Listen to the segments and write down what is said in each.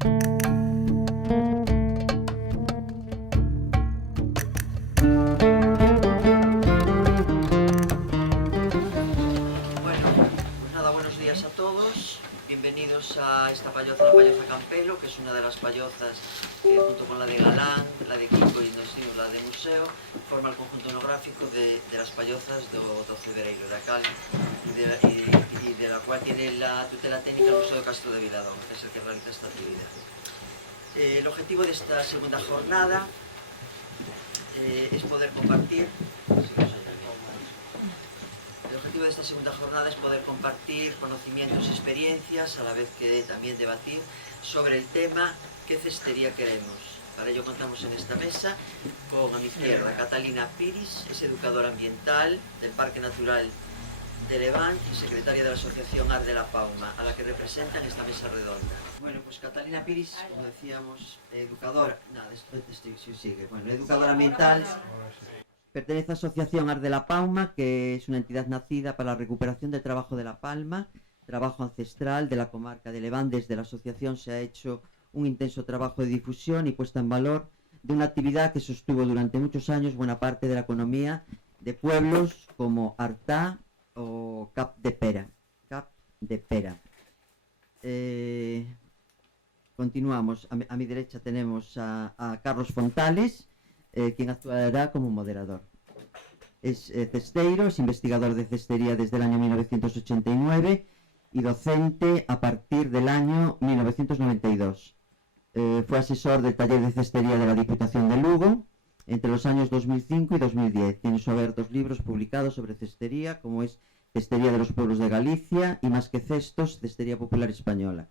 Buenos días a todos. Bienvenidos a esta payoza, la payoza Campelo, que es una de las payozas que junto con la de Galán, la de Kiko y la de Museo, forma el conjunto etnográfico de las payozas do Cebreiro da Cal y de la cual tiene la tutela técnica el Museo de Castro de Viladón, que es el que realiza esta actividad. El objetivo de esta segunda jornada es poder compartir. El objetivo de esta segunda jornada es poder compartir conocimientos y experiencias, a la vez que también debatir sobre el tema ¿qué cestería queremos? Para ello contamos en esta mesa con, a mi izquierda, Catalina Piris, es educadora ambiental del Parque Natural de Levant y secretaria de la Asociación Ar de la Pauma, a la que representa en esta mesa redonda. Bueno, pues Catalina Piris, como decíamos, educadora ambiental. Pertenece a la Asociación Ar de la Pauma, que es una entidad nacida para la recuperación del trabajo de La Palma, trabajo ancestral de la comarca de Levant. Desde la asociación se ha hecho un intenso trabajo de difusión y puesta en valor de una actividad que sostuvo durante muchos años buena parte de la economía de pueblos como Artà o Cap de Pera. Continuamos. A mi derecha tenemos a Carlos Fontales, quien actuará como moderador. Es cesteiro, es investigador de cestería desde el año 1989 y docente a partir del año 1992. Fue asesor del taller de cestería de la Diputación de Lugo entre los años 2005 y 2010. Tiene su haber 2 libros publicados sobre cestería, como es Cestería de los Pueblos de Galicia y Más que Cestos, Cestería Popular Española.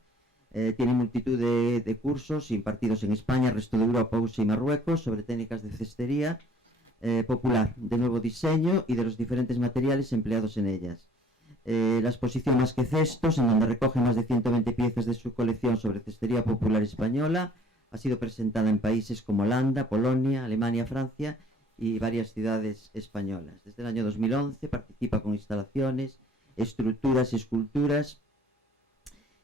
Tiene multitud de cursos impartidos en España, resto de Europa, USA y Marruecos sobre técnicas de cestería popular, de nuevo diseño y de los diferentes materiales empleados en ellas. La exposición Más que Cestos, en donde recoge más de 120 piezas de su colección sobre cestería popular española, ha sido presentada en países como Holanda, Polonia, Alemania, Francia y varias ciudades españolas. Desde el año 2011 participa con instalaciones, estructuras y esculturas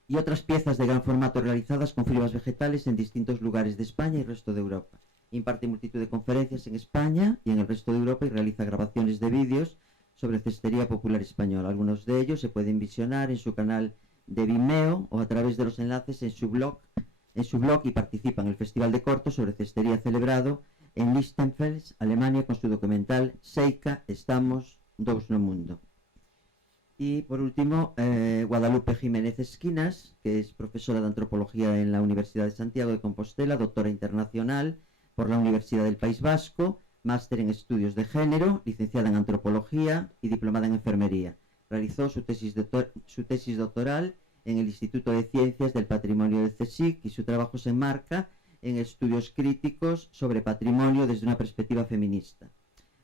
y otras piezas de gran formato realizadas con fibras vegetales en distintos lugares de España y el resto de Europa. Imparte multitud de conferencias en España y en el resto de Europa y realiza grabaciones de vídeos sobre cestería popular española. Algunos de ellos se pueden visionar en su canal de Vimeo o a través de los enlaces en su blog y participa en el Festival de Cortos sobre Cestería celebrado en Lichtenfels, Alemania, con su documental Seica, Estamos, Dous no Mundo. Y por último, Guadalupe Jiménez Esquinas, que es profesora de antropología en la Universidad de Santiago de Compostela, doctora internacional por la Universidad del País Vasco, máster en estudios de género, licenciada en antropología y diplomada en enfermería. Realizó su tesis doctoral en el Instituto de Ciencias del Patrimonio del CSIC y su trabajo se enmarca en estudios críticos sobre patrimonio desde una perspectiva feminista.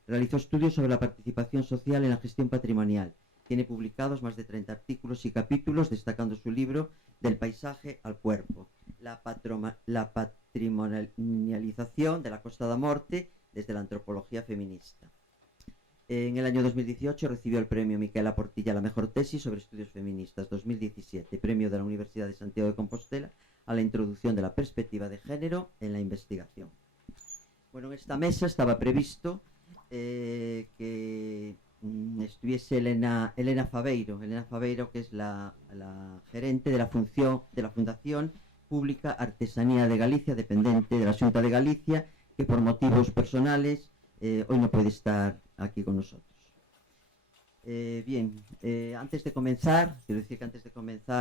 Realizó estudios sobre la participación social en la gestión patrimonial. Tiene publicados más de 30 artículos y capítulos, destacando su libro Del paisaje al cuerpo, la patrimonialización de la Costa da Morte desde la antropología feminista. En el año 2018 recibió el premio Miquela Portilla a la mejor tesis sobre estudios feministas 2017, premio de la Universidad de Santiago de Compostela a la introducción de la perspectiva de género en la investigación. Bueno, en esta mesa estaba previsto que estuviese Elena Faveiro, que es la gerente de la Fundación Pública Artesanía de Galicia, dependiente de la Xunta de Galicia, que por motivos personales hoy no puede estar aquí con nosotros. Antes de comenzar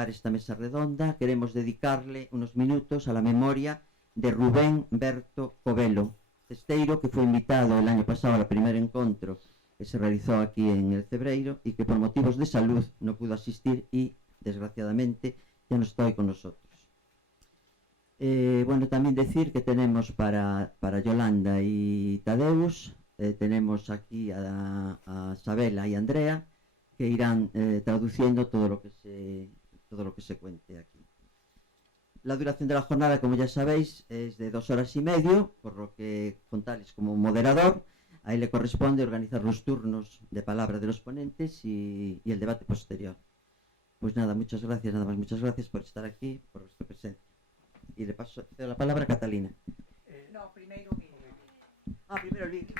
esta mesa redonda, queremos dedicarle unos minutos a la memoria de Rubén Berto Covelo, cesteiro que fue invitado el año pasado al primer encuentro que se realizó aquí en el Cebreiro y que por motivos de salud no pudo asistir y, desgraciadamente, ya no está hoy con nosotros. También decir que tenemos para Yolanda y Tadeus, tenemos aquí a Sabela y Andrea, que irán traduciendo todo lo que se cuente aquí. La duración de la jornada, como ya sabéis, es de 2 horas y medio, por lo que contarles como moderador. A él le corresponde organizar los turnos de palabra de los ponentes y el debate posterior. Pues nada, muchas gracias por estar aquí, por vuestra presencia. y le paso la palabra a Catalina. No, primeiro vídeo. Primero el vídeo.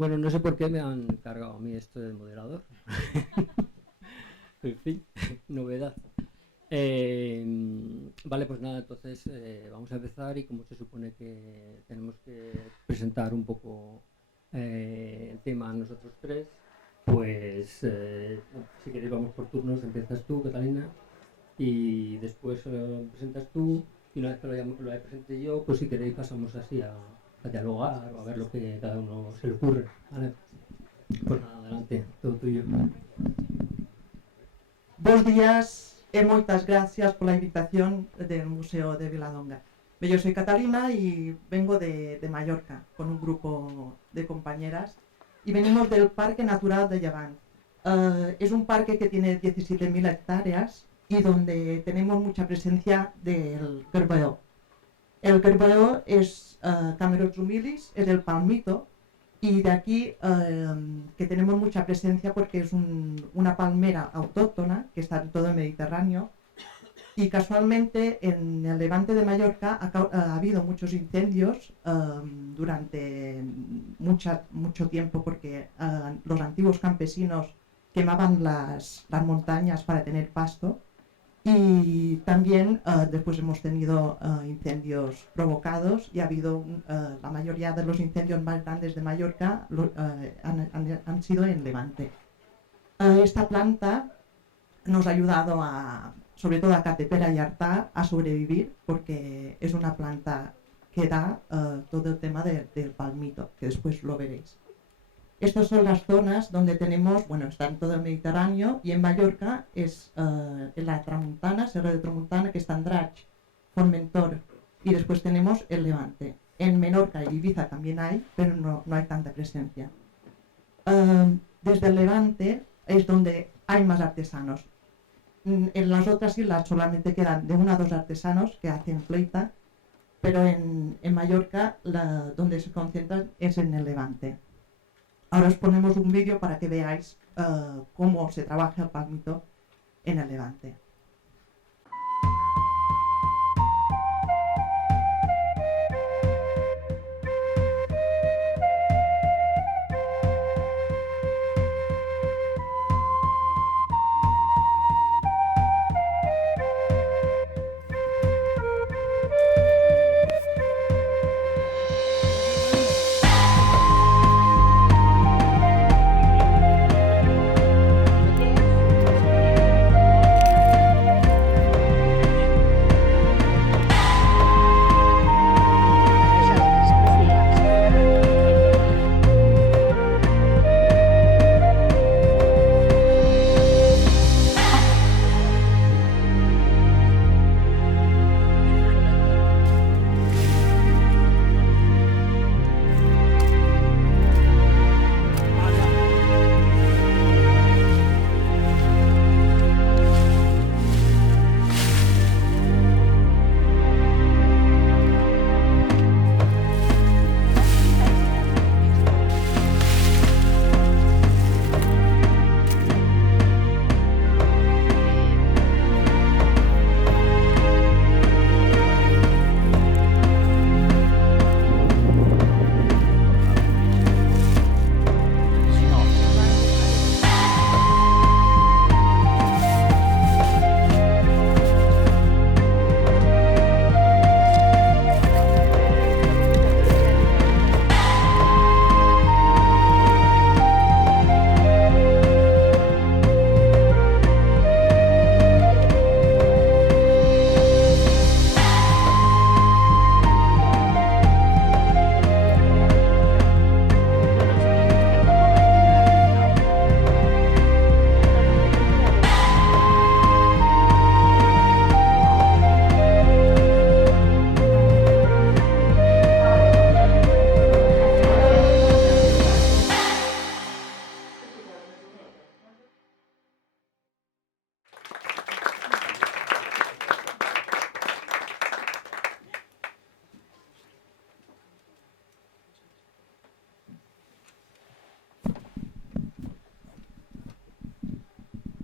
Bueno, no sé por qué me han cargado a mí esto de moderador. En fin, novedad. Vale, pues nada, entonces vamos a empezar y como se supone que tenemos que presentar un poco el tema nosotros tres, pues si queréis vamos por turnos, empiezas tú, Catalina, y después presentas tú, y una vez que lo presente yo, pues si queréis pasamos así a dialogar o a ver lo que cada uno se le ocurre, ¿vale? Pues nada, adelante, todo tuyo. Bos días e moitas gracias pola invitación del Museo de Viladonga. Yo soy Catalina y vengo de Mallorca con un grupo de compañeras y venimos del Parque Natural de Llevant. Es un parque que tiene 17.000 hectáreas y donde tenemos mucha presencia del garbeó. El garbeó es Camerops humilis, es el palmito, y de aquí que tenemos mucha presencia porque es una palmera autóctona que está en todo el Mediterráneo, y casualmente en el Levante de Mallorca ha habido muchos incendios durante mucho tiempo porque los antiguos campesinos quemaban las montañas para tener pasto. Y también después hemos tenido incendios provocados y ha habido la mayoría de los incendios más grandes de Mallorca han sido en Levante. Esta planta nos ha ayudado sobre todo a Catepera y Artà a sobrevivir porque es una planta que da todo el tema del palmito, que después lo veréis. Estas son las zonas donde tenemos, bueno, está en todo el Mediterráneo y en Mallorca es en la Tramuntana, Serra de Tramuntana, que está Andratx, Formentor, y después tenemos el Levante. En Menorca y Ibiza también hay, pero no hay tanta presencia. Desde el Levante es donde hay más artesanos. En las otras islas solamente quedan de 1 a 2 artesanos que hacen fleita, pero en Mallorca donde se concentran es en el Levante. Ahora os ponemos un vídeo para que veáis cómo se trabaja el palmito en el Levante.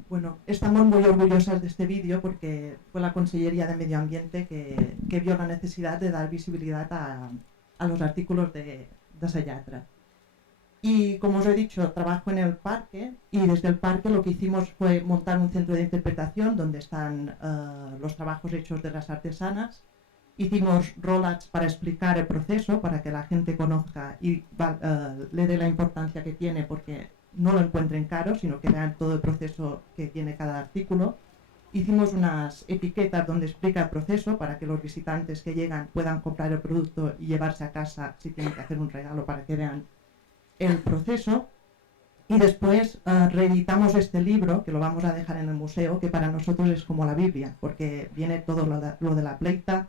Bueno, estamos muy orgullosas de este vídeo porque fue la Consellería de Medio Ambiente que vio la necesidad de dar visibilidad a los artículos de Sayatra. Y como os he dicho, trabajo en el parque y desde el parque lo que hicimos fue montar un centro de interpretación donde están los trabajos hechos de las artesanas. Hicimos roll-ups para explicar el proceso, para que la gente conozca y le dé la importancia que tiene, porque no lo encuentren caro, sino que vean todo el proceso que tiene cada artículo. Hicimos unas etiquetas donde explica el proceso para que los visitantes que llegan puedan comprar el producto y llevarse a casa si tienen que hacer un regalo, para que vean el proceso. Y después reeditamos este libro, que lo vamos a dejar en el museo, que para nosotros es como la Biblia, porque viene todo lo de la pleita,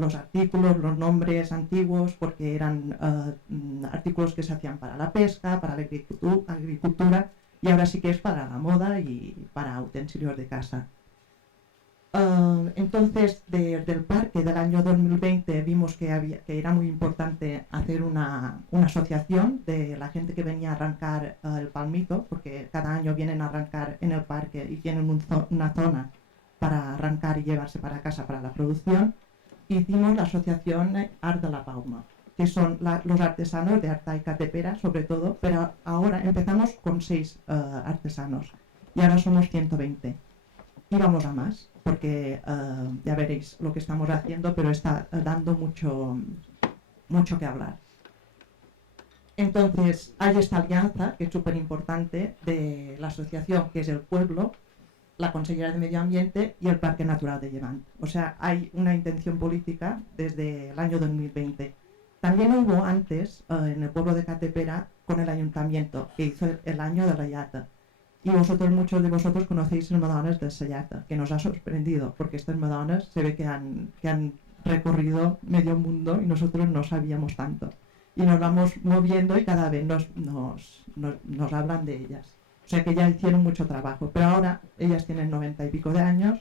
los artículos, los nombres antiguos, porque eran artículos que se hacían para la pesca, para la agricultura, y ahora sí que es para la moda y para utensilios de casa. Entonces, desde el parque del año 2020 vimos que era muy importante hacer una asociación de la gente que venía a arrancar el palmito, porque cada año vienen a arrancar en el parque y tienen una zona para arrancar y llevarse para casa para la producción. Hicimos la asociación Art de la Palma, que son los artesanos de Artà y Catepera, sobre todo, pero ahora empezamos con 6 artesanos y ahora somos 120. Y vamos a más, porque ya veréis lo que estamos haciendo, pero está dando mucho que hablar. Entonces, hay esta alianza, que es súper importante, de la asociación, que es el pueblo, la Consellería de Medio Ambiente y el Parque Natural de Llevant. O sea, hay una intención política desde el año 2020. También hubo antes, en el pueblo de Catepera, con el ayuntamiento, que hizo el año de la llata. Y muchos de vosotros conocéis el Madones de Sellata, que nos ha sorprendido, porque estas Madones se ve que han recorrido medio mundo y nosotros no sabíamos tanto. Y nos vamos moviendo y cada vez nos hablan de ellas. O sea que ya hicieron mucho trabajo, pero ahora ellas tienen 90 y pico de años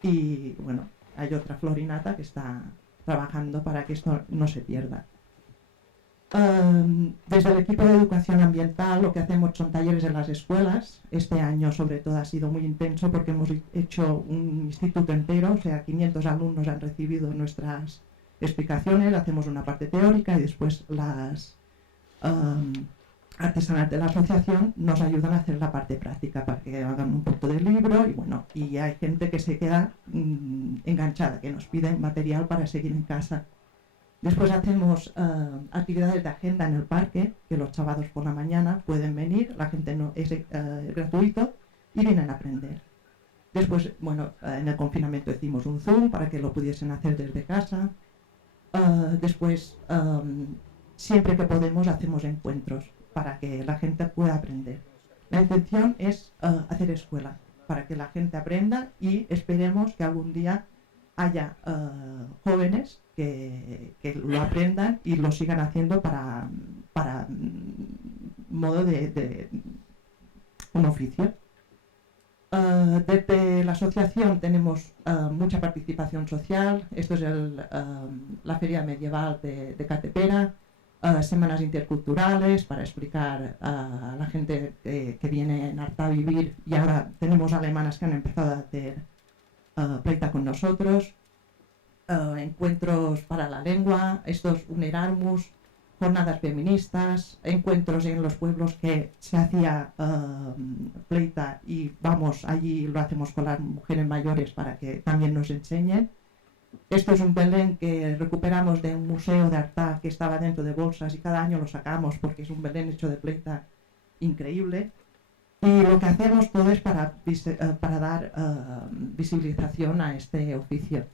y bueno, hay otra Florinata que está trabajando para que esto no se pierda. Desde el equipo de educación ambiental lo que hacemos son talleres en las escuelas. Este año sobre todo ha sido muy intenso porque hemos hecho un instituto entero, o sea 500 alumnos han recibido nuestras explicaciones, hacemos una parte teórica y después las artesanas de la asociación nos ayudan a hacer la parte práctica para que hagan un poco de libro y bueno, y hay gente que se queda enganchada, que nos piden material para seguir en casa. Después hacemos actividades de agenda en el parque, que los sábados por la mañana pueden venir, la gente es gratuito y vienen a aprender. Después, bueno, en el confinamiento hicimos un Zoom para que lo pudiesen hacer desde casa. Después, siempre que podemos, hacemos encuentros para que la gente pueda aprender. La intención es hacer escuela, para que la gente aprenda y esperemos que algún día haya jóvenes que lo aprendan y lo sigan haciendo para modo de un oficio. Desde la asociación tenemos mucha participación social. Esto es la feria medieval de Catepera, semanas interculturales para explicar a la gente que viene en Artà a vivir, y ahora tenemos alemanas que han empezado a hacer pleita con nosotros, encuentros para la lengua, estos un Erasmus, jornadas feministas, encuentros en los pueblos que se hacía pleita y vamos allí, lo hacemos con las mujeres mayores para que también nos enseñen. Esto es un Belén que recuperamos de un museo de Artà que estaba dentro de bolsas y cada año lo sacamos porque es un Belén hecho de pleita increíble. Y lo que hacemos todo es para dar visibilización a este oficio.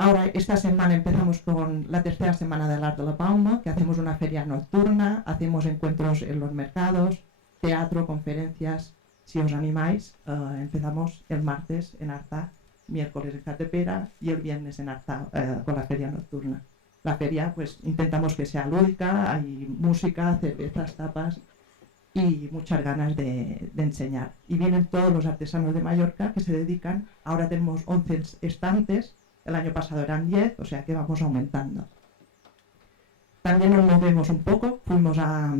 Ahora, esta semana empezamos con la tercera semana del Art de la Palma, que hacemos una feria nocturna, hacemos encuentros en los mercados, teatro, conferencias. Si os animáis, empezamos el martes en Artà, miércoles en Catepera y el viernes en Artà con la feria nocturna. La feria, pues, intentamos que sea lúdica, hay música, cervezas, tapas y muchas ganas de enseñar. Y vienen todos los artesanos de Mallorca que se dedican. Ahora tenemos 11 estantes, el año pasado eran 10, o sea que vamos aumentando. También nos movemos un poco, fuimos a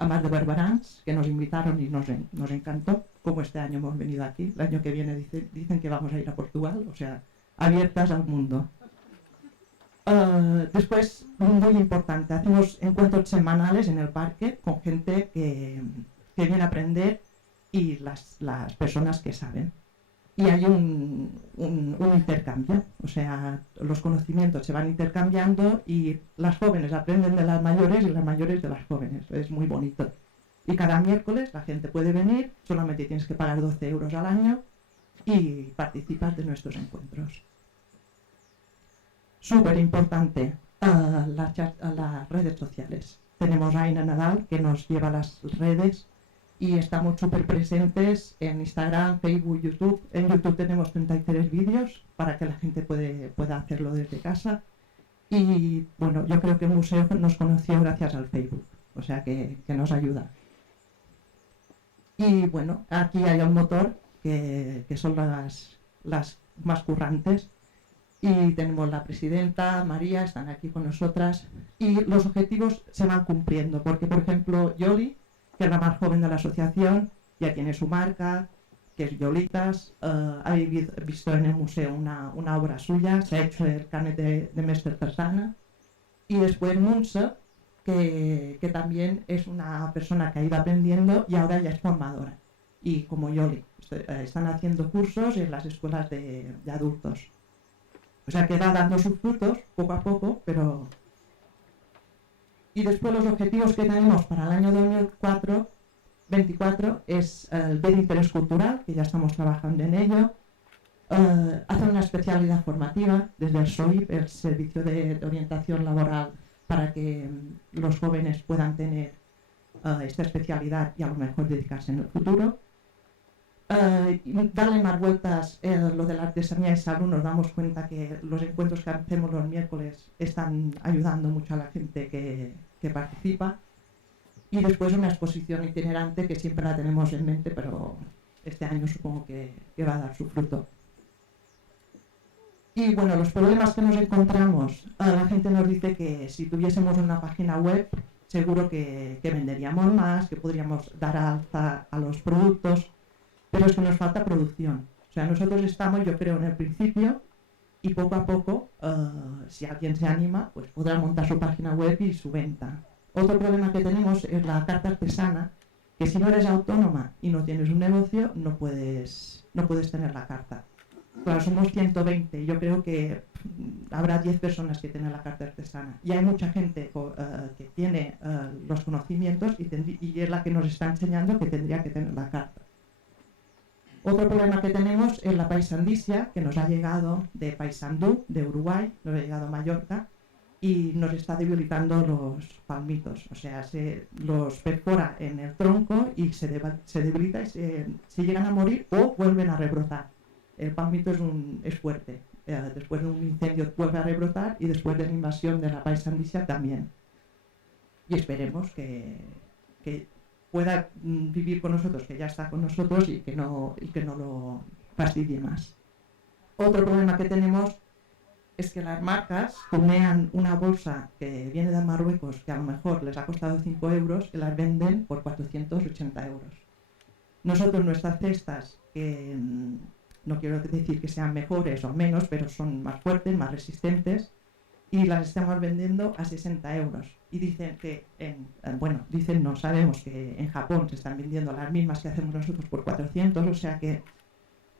Mas de Barberans, que nos invitaron y nos encantó, como este año hemos venido aquí. El año que viene dicen que vamos a ir a Portugal, o sea, abiertas al mundo. Después, muy importante, hacemos encuentros semanales en el parque con gente que viene a aprender y las personas que saben. Y hay un intercambio, o sea, los conocimientos se van intercambiando y las jóvenes aprenden de las mayores y las mayores de las jóvenes. Es muy bonito. Y cada miércoles la gente puede venir, solamente tienes que pagar 12 euros al año y participas de nuestros encuentros. Súper importante, las redes sociales. Tenemos a Aina Nadal, que nos lleva las redes, y estamos súper presentes en Instagram, Facebook, YouTube. En YouTube tenemos 33 vídeos para que la gente pueda hacerlo desde casa. Y bueno, yo creo que el museo nos conoció gracias al Facebook, o sea que nos ayuda. Y bueno, aquí hay un motor que son las más currantes. Y tenemos la presidenta, María, están aquí con nosotras. Y los objetivos se van cumpliendo, porque por ejemplo, Yoli, que es la más joven de la asociación, ya tiene su marca, que es Yolitas. Habéis visto en el museo una obra suya, se ha hecho el carnet de Mester Persana. Y después Munsa, que también es una persona que ha ido aprendiendo y ahora ya es formadora. Y como Yoli, están haciendo cursos en las escuelas de adultos. O sea que va dando sus frutos poco a poco, pero... Y después los objetivos que tenemos para el año 2024 es el ver interés cultural, que ya estamos trabajando en ello, hacer una especialidad formativa desde el SOIP, el Servicio de Orientación Laboral, para que los jóvenes puedan tener esta especialidad y a lo mejor dedicarse en el futuro. Darle más vueltas lo de la artesanía y salud. Nos damos cuenta que los encuentros que hacemos los miércoles están ayudando mucho a la gente que participa. Y después una exposición itinerante que siempre la tenemos en mente, pero este año supongo que va a dar su fruto. Y bueno, los problemas que nos encontramos, la gente nos dice que si tuviésemos una página web seguro que venderíamos más, que podríamos dar alta a los productos, pero es que nos falta producción. O sea, nosotros estamos, yo creo, en el principio y poco a poco, si alguien se anima, pues podrá montar su página web y su venta. Otro problema que tenemos es la carta artesana, que si no eres autónoma y no tienes un negocio, no puedes tener la carta. Claro, somos 120, yo creo que habrá 10 personas que tienen la carta artesana. Y hay mucha gente que tiene los conocimientos y es la que nos está enseñando que tendría que tener la carta. Otro problema que tenemos es la paisandicia, que nos ha llegado de Paysandú, de Uruguay, nos ha llegado a Mallorca, y nos está debilitando los palmitos. O sea, se los perfora en el tronco y se debilita y se llegan a morir o vuelven a rebrotar. El palmito es fuerte. Después de un incendio vuelve a rebrotar y después de la invasión de la paisandicia también. Y esperemos que pueda vivir con nosotros, que ya está con nosotros y que no lo fastidie más. Otro problema que tenemos es que las marcas tunean una bolsa que viene de Marruecos, que a lo mejor les ha costado 5 euros, y las venden por 480 euros. Nosotros nuestras cestas, que no quiero decir que sean mejores o menos, pero son más fuertes, más resistentes, y las estamos vendiendo a 60 euros. Y dicen que, no sabemos que en Japón se están vendiendo las mismas que hacemos nosotros por 400, o sea que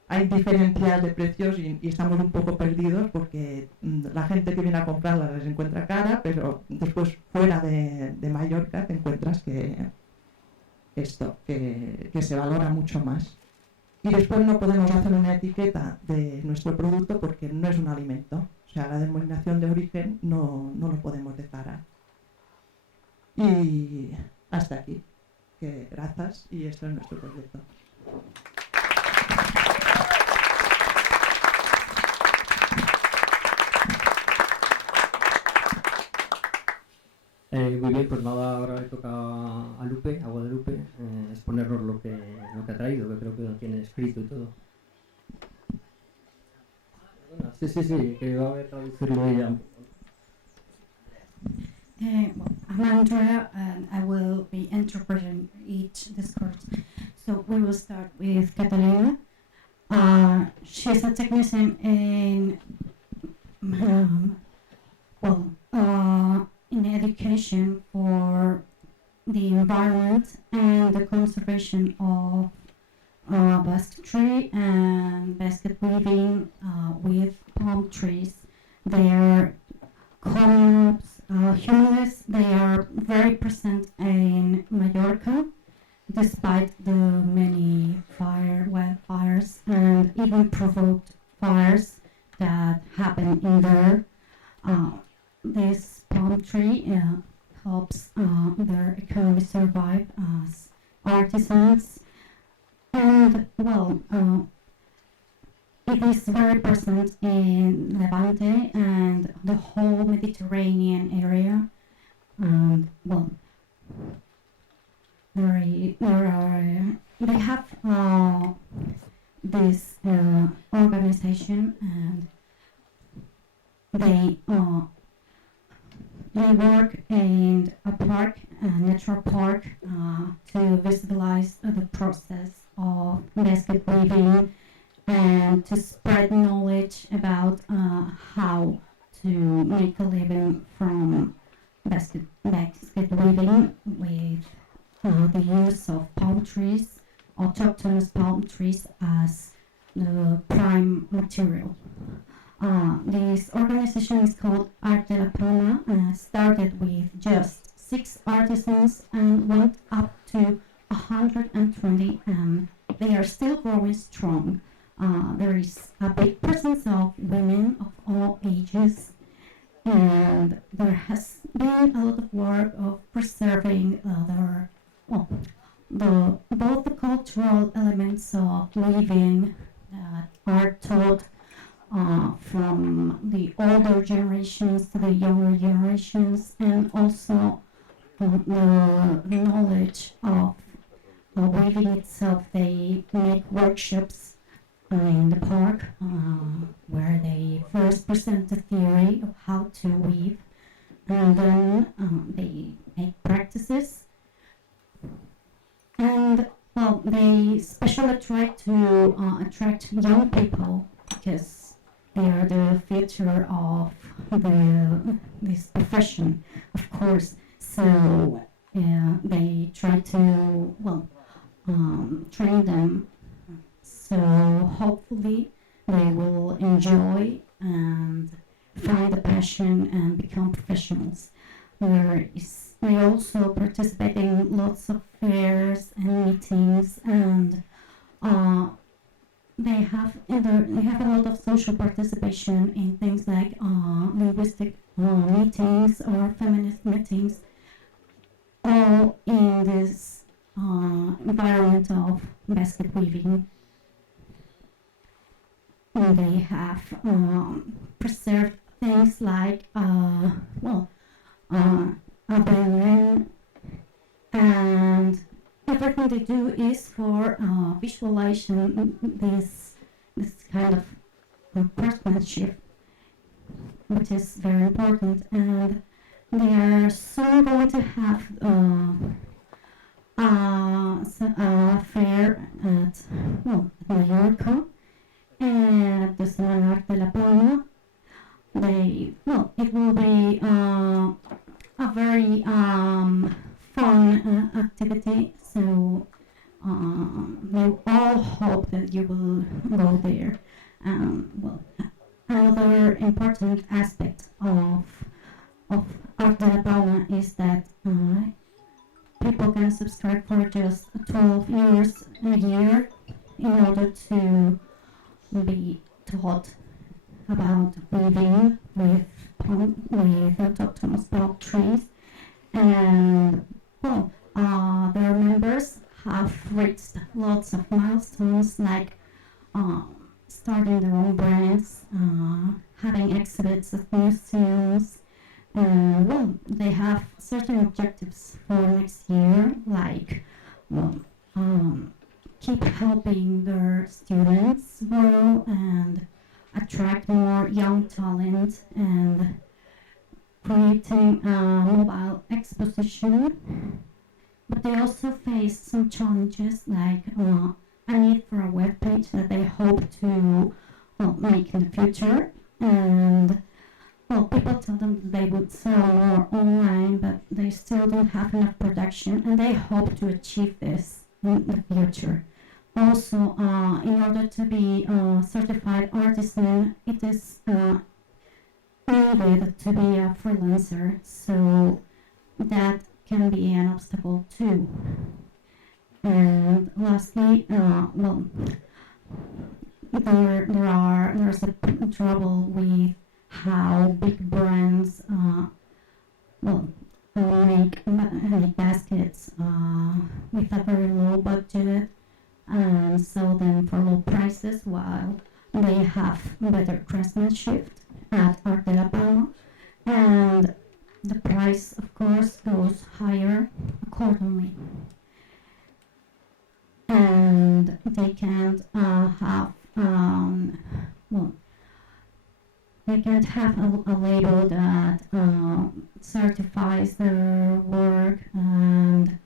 hay diferencias de precios y estamos un poco perdidos porque la gente que viene a comprarlas les encuentra cara, pero después fuera de Mallorca te encuentras que se valora mucho más. Y después no podemos hacer una etiqueta de nuestro producto porque no es un alimento. O sea, la denominación de origen no lo podemos declarar. Y hasta aquí. Gracias, y esto es nuestro proyecto. Muy bien, pues nada, ahora le toca a Lupe, a Guadalupe, exponernos lo que ha traído, que creo que lo tiene escrito y todo. Sí, que va a traducirlo ella. I'm Andrea, and I will be interpreting each discourse. So we will start with Catalina. She's a technician in in education for the environment and the conservation of basketry and basket weaving with palm trees. They are co-ops, humulus. They are very present in Mallorca, despite the many wildfires and even provoked fires that happen in there. This palm tree helps their economy survive as artisans. And it is very present in Levante and the whole Mediterranean area. And they have this organization, and they work in a park, a natural park, to visualize the process of basket weaving and to spread knowledge about how to make a living from basket weaving with the use of palm trees, autochthonous palm trees, as the prime material. This organization is called Art de la Palma, started with just 6 artisans and went up to 120, and they are still growing strong. There is a big presence of women of all ages, and there has been a lot of work of preserving both the cultural elements of weaving that are taught from the older generations to the younger generations, and also the knowledge of weaving itself. They make workshops in the park where they first present the theory of how to weave, and then they make practices. And they especially try to attract young people, because they are the future of this profession, of course. So they try to train them. So hopefully they will enjoy and find a passion and become professionals. They also participate in lots of fairs and meetings, and they have a lot of social participation in things like linguistic meetings or feminist meetings, all in this environment of basket weaving. And they have preserved things like a Belén, and everything they do is for visualizing this kind of craftsmanship, which is very important. And they are soon going to have a fair at Mallorca and the Art de la Palma. It will be a very fun activity, so we all hope that you will go there. Another important aspect of Art de la Palma is that people can subscribe for just 12 euros a year in order to be taught about weaving with autochthonous palm trees. And their members have reached lots of milestones, like starting their own brands, having exhibits at museums, and they have certain objectives for next year, like keep helping their students grow and attract more young talent, and creating a mobile exposition. But they also face some challenges, like a need for a web page that they hope to make in the future, and well, people tell them that they would sell more online, but they still don't have enough production, and they hope to achieve this in the future. Also, in order to be certified artisan, it is needed to be a freelancer, so that can be an obstacle too. And lastly, well, there's a trouble with how big brands make baskets with a very low budget and sell them for low prices, while they have better craftsmanship at Arte La Palma, and the price, of course, goes higher accordingly. And they can't have they can't have a label that certifies their work and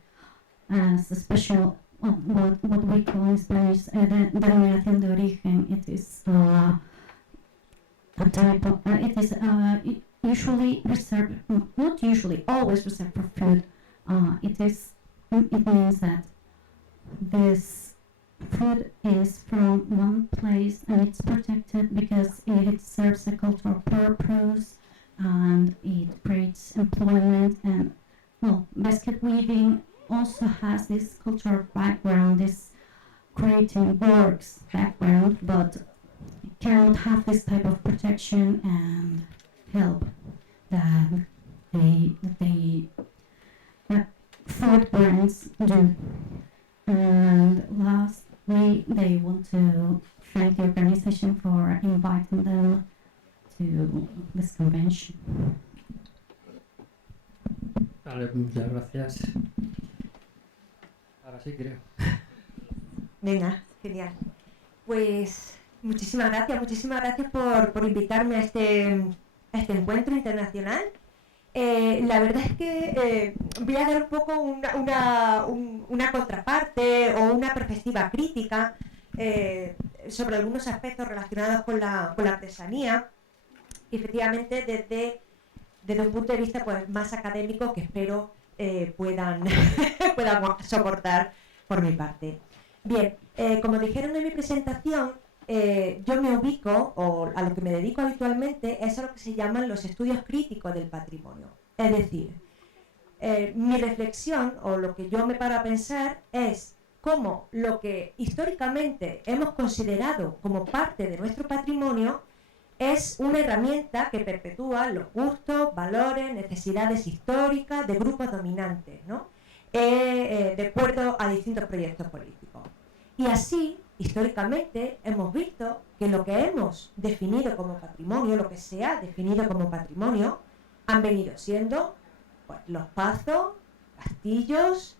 as a special what we call in Spanish denominación de origen. It is a type of it is usually reserved, not usually, always reserved for food. It means that this food is from one place and it's protected because it serves a cultural purpose and it creates employment. And well, basket weaving also has this cultural background, this creating works background, but it cannot have this type of protection and help that food brands do. And lastly, they want to thank the organization for inviting them to this convention. Vale, muchas gracias. Ahora sí creo. Venga, genial. Pues muchísimas gracias por invitarme a este encuentro internacional. La verdad es que voy a dar un poco una contraparte o una perspectiva crítica sobre algunos aspectos relacionados con la artesanía, y efectivamente desde un punto de vista pues, más académico, que espero puedan soportar por mi parte. Bien, como dijeron en mi presentación, yo me ubico, o a lo que me dedico habitualmente, es a lo que se llaman los estudios críticos del patrimonio. Es decir, mi reflexión, o lo que yo me paro a pensar, es cómo lo que históricamente hemos considerado como parte de nuestro patrimonio es una herramienta que perpetúa los gustos, valores, necesidades históricas de grupos dominantes, ¿no? De acuerdo a distintos proyectos políticos. Y así, históricamente, hemos visto que lo que hemos definido como patrimonio, lo que se ha definido como patrimonio, han venido siendo pues, los pazos, castillos,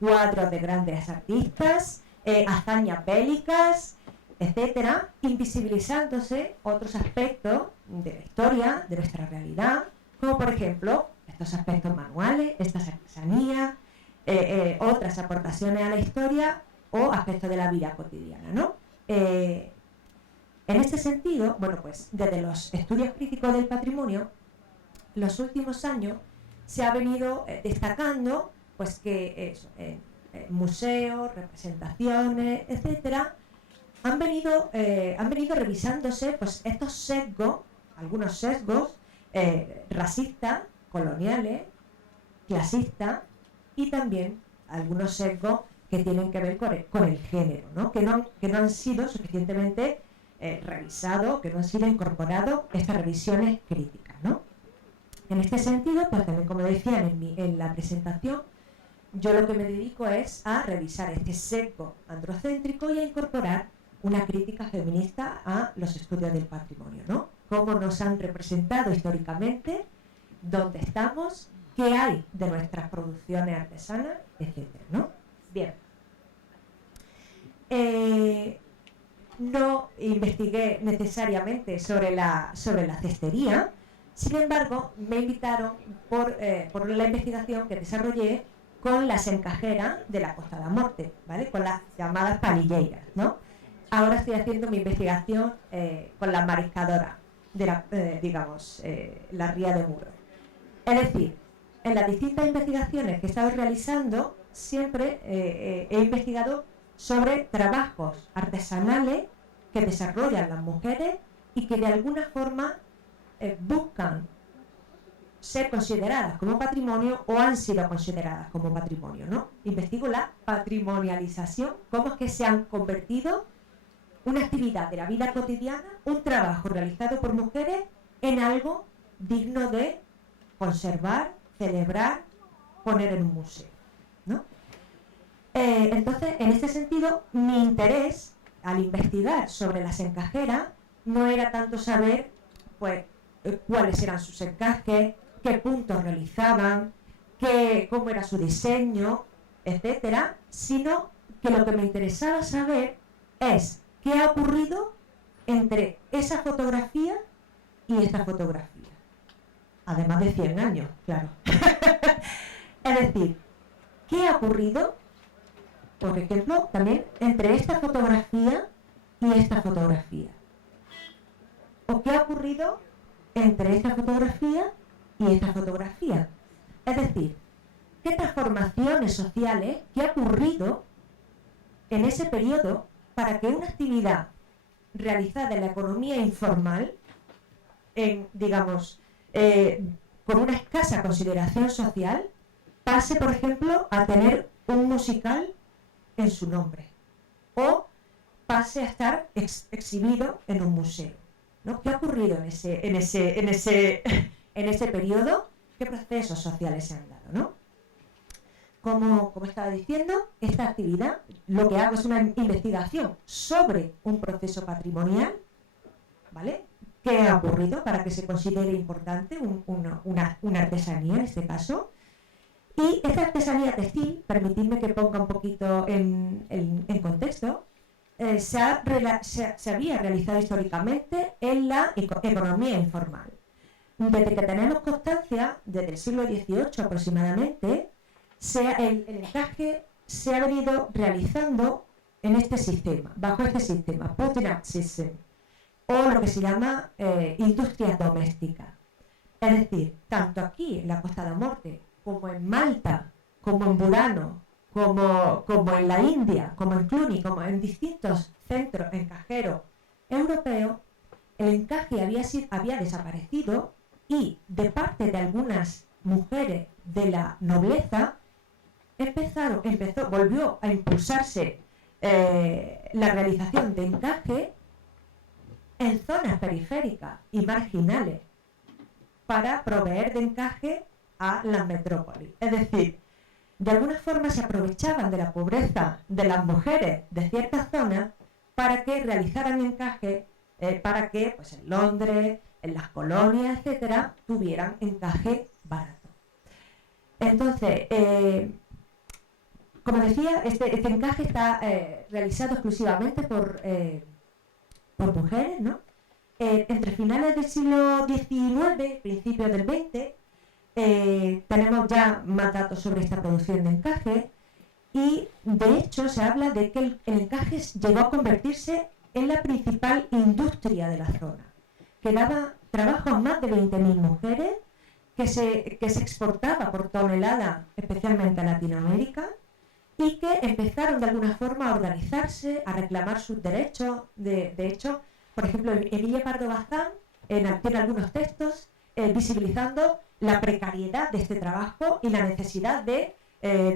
cuadros de grandes artistas, hazañas bélicas, etcétera, invisibilizándose otros aspectos de la historia, de nuestra realidad, como por ejemplo estos aspectos manuales, estas artesanías, otras aportaciones a la historia o aspectos de la vida cotidiana, ¿no? En este sentido, bueno, pues desde los estudios críticos del patrimonio, los últimos años se ha venido destacando pues que museos, representaciones, etcétera, han venido revisándose pues estos sesgos, algunos sesgos racistas, coloniales, clasistas, y también algunos sesgos que tienen que ver con el género, ¿no? Que no han sido suficientemente revisados, que no han sido incorporados estas revisiones críticas, ¿no? En este sentido, pues también como decían en la presentación, yo lo que me dedico es a revisar este sesgo androcéntrico y a incorporar una crítica feminista a los estudios del patrimonio, ¿no? Cómo nos han representado históricamente, dónde estamos, qué hay de nuestras producciones artesanas, etcétera, ¿no? Bien. No investigué necesariamente sobre la cestería, sin embargo, me invitaron por la investigación que desarrollé con las encajeras de la Costa da Morte, ¿vale? Con las llamadas palilleiras, ¿no? Ahora estoy haciendo mi investigación con las mariscadoras de la ría de Muros. Es decir, en las distintas investigaciones que he estado realizando, siempre he investigado sobre trabajos artesanales que desarrollan las mujeres y que de alguna forma buscan ser consideradas como patrimonio o han sido consideradas como patrimonio, ¿no? Investigo la patrimonialización, cómo es que se han convertido una actividad de la vida cotidiana, un trabajo realizado por mujeres, en algo digno de conservar, celebrar, poner en un museo, ¿no? Entonces, en este sentido, mi interés al investigar sobre las encajeras no era tanto saber, pues, cuáles eran sus encajes, qué puntos realizaban, cómo era su diseño, etcétera, sino que lo que me interesaba saber es qué ha ocurrido entre esa fotografía y esta fotografía. Además de 100 años, claro. Es decir, ¿qué ha ocurrido, por ejemplo, también entre esta fotografía y esta fotografía? ¿O qué ha ocurrido entre esta fotografía y esta fotografía? Es decir, ¿qué transformaciones sociales, qué ha ocurrido en ese periodo para que una actividad realizada en la economía informal, con una escasa consideración social, pase, por ejemplo, a tener un musical en su nombre o pase a estar exhibido en un museo, ¿no? ¿Qué ha ocurrido en ese periodo? ¿Qué procesos sociales se han dado, ¿no? Como estaba diciendo, esta actividad, lo que hago es una investigación sobre un proceso patrimonial, ¿vale? ¿Qué ha ocurrido para que se considere importante una artesanía en este caso? Y esta artesanía textil, permitidme que ponga un poquito en contexto, se había realizado históricamente en la economía informal. Desde que tenemos constancia, desde el siglo XVIII aproximadamente, el encaje se ha venido realizando en este sistema, bajo este sistema, Potinat System, o lo que se llama industria doméstica. Es decir, tanto aquí en la Costa da Morte, como en Malta, como en Burano, como en la India, como en Cluny, como en distintos centros encajeros europeos, el encaje había desaparecido y de parte de algunas mujeres de la nobleza volvió a impulsarse la realización de encaje en zonas periféricas y marginales para proveer de encaje a las metrópolis. Es decir, de alguna forma se aprovechaban de la pobreza de las mujeres de ciertas zonas para que realizaran encaje, para que pues, en Londres, en las colonias, etcétera, tuvieran encaje barato. Entonces, como decía, este encaje está realizado exclusivamente por mujeres, ¿no? Entre finales del siglo XIX, principios del XX, tenemos ya más datos sobre esta producción de encaje y, de hecho, se habla de que el encaje llegó a convertirse en la principal industria de la zona, que daba trabajo a más de 20.000 mujeres, que se exportaba por tonelada, especialmente a Latinoamérica, y que empezaron de alguna forma a organizarse, a reclamar sus derechos. De hecho, por ejemplo, Emilia Pardo Bazán tiene algunos textos visibilizando la precariedad de este trabajo y la necesidad de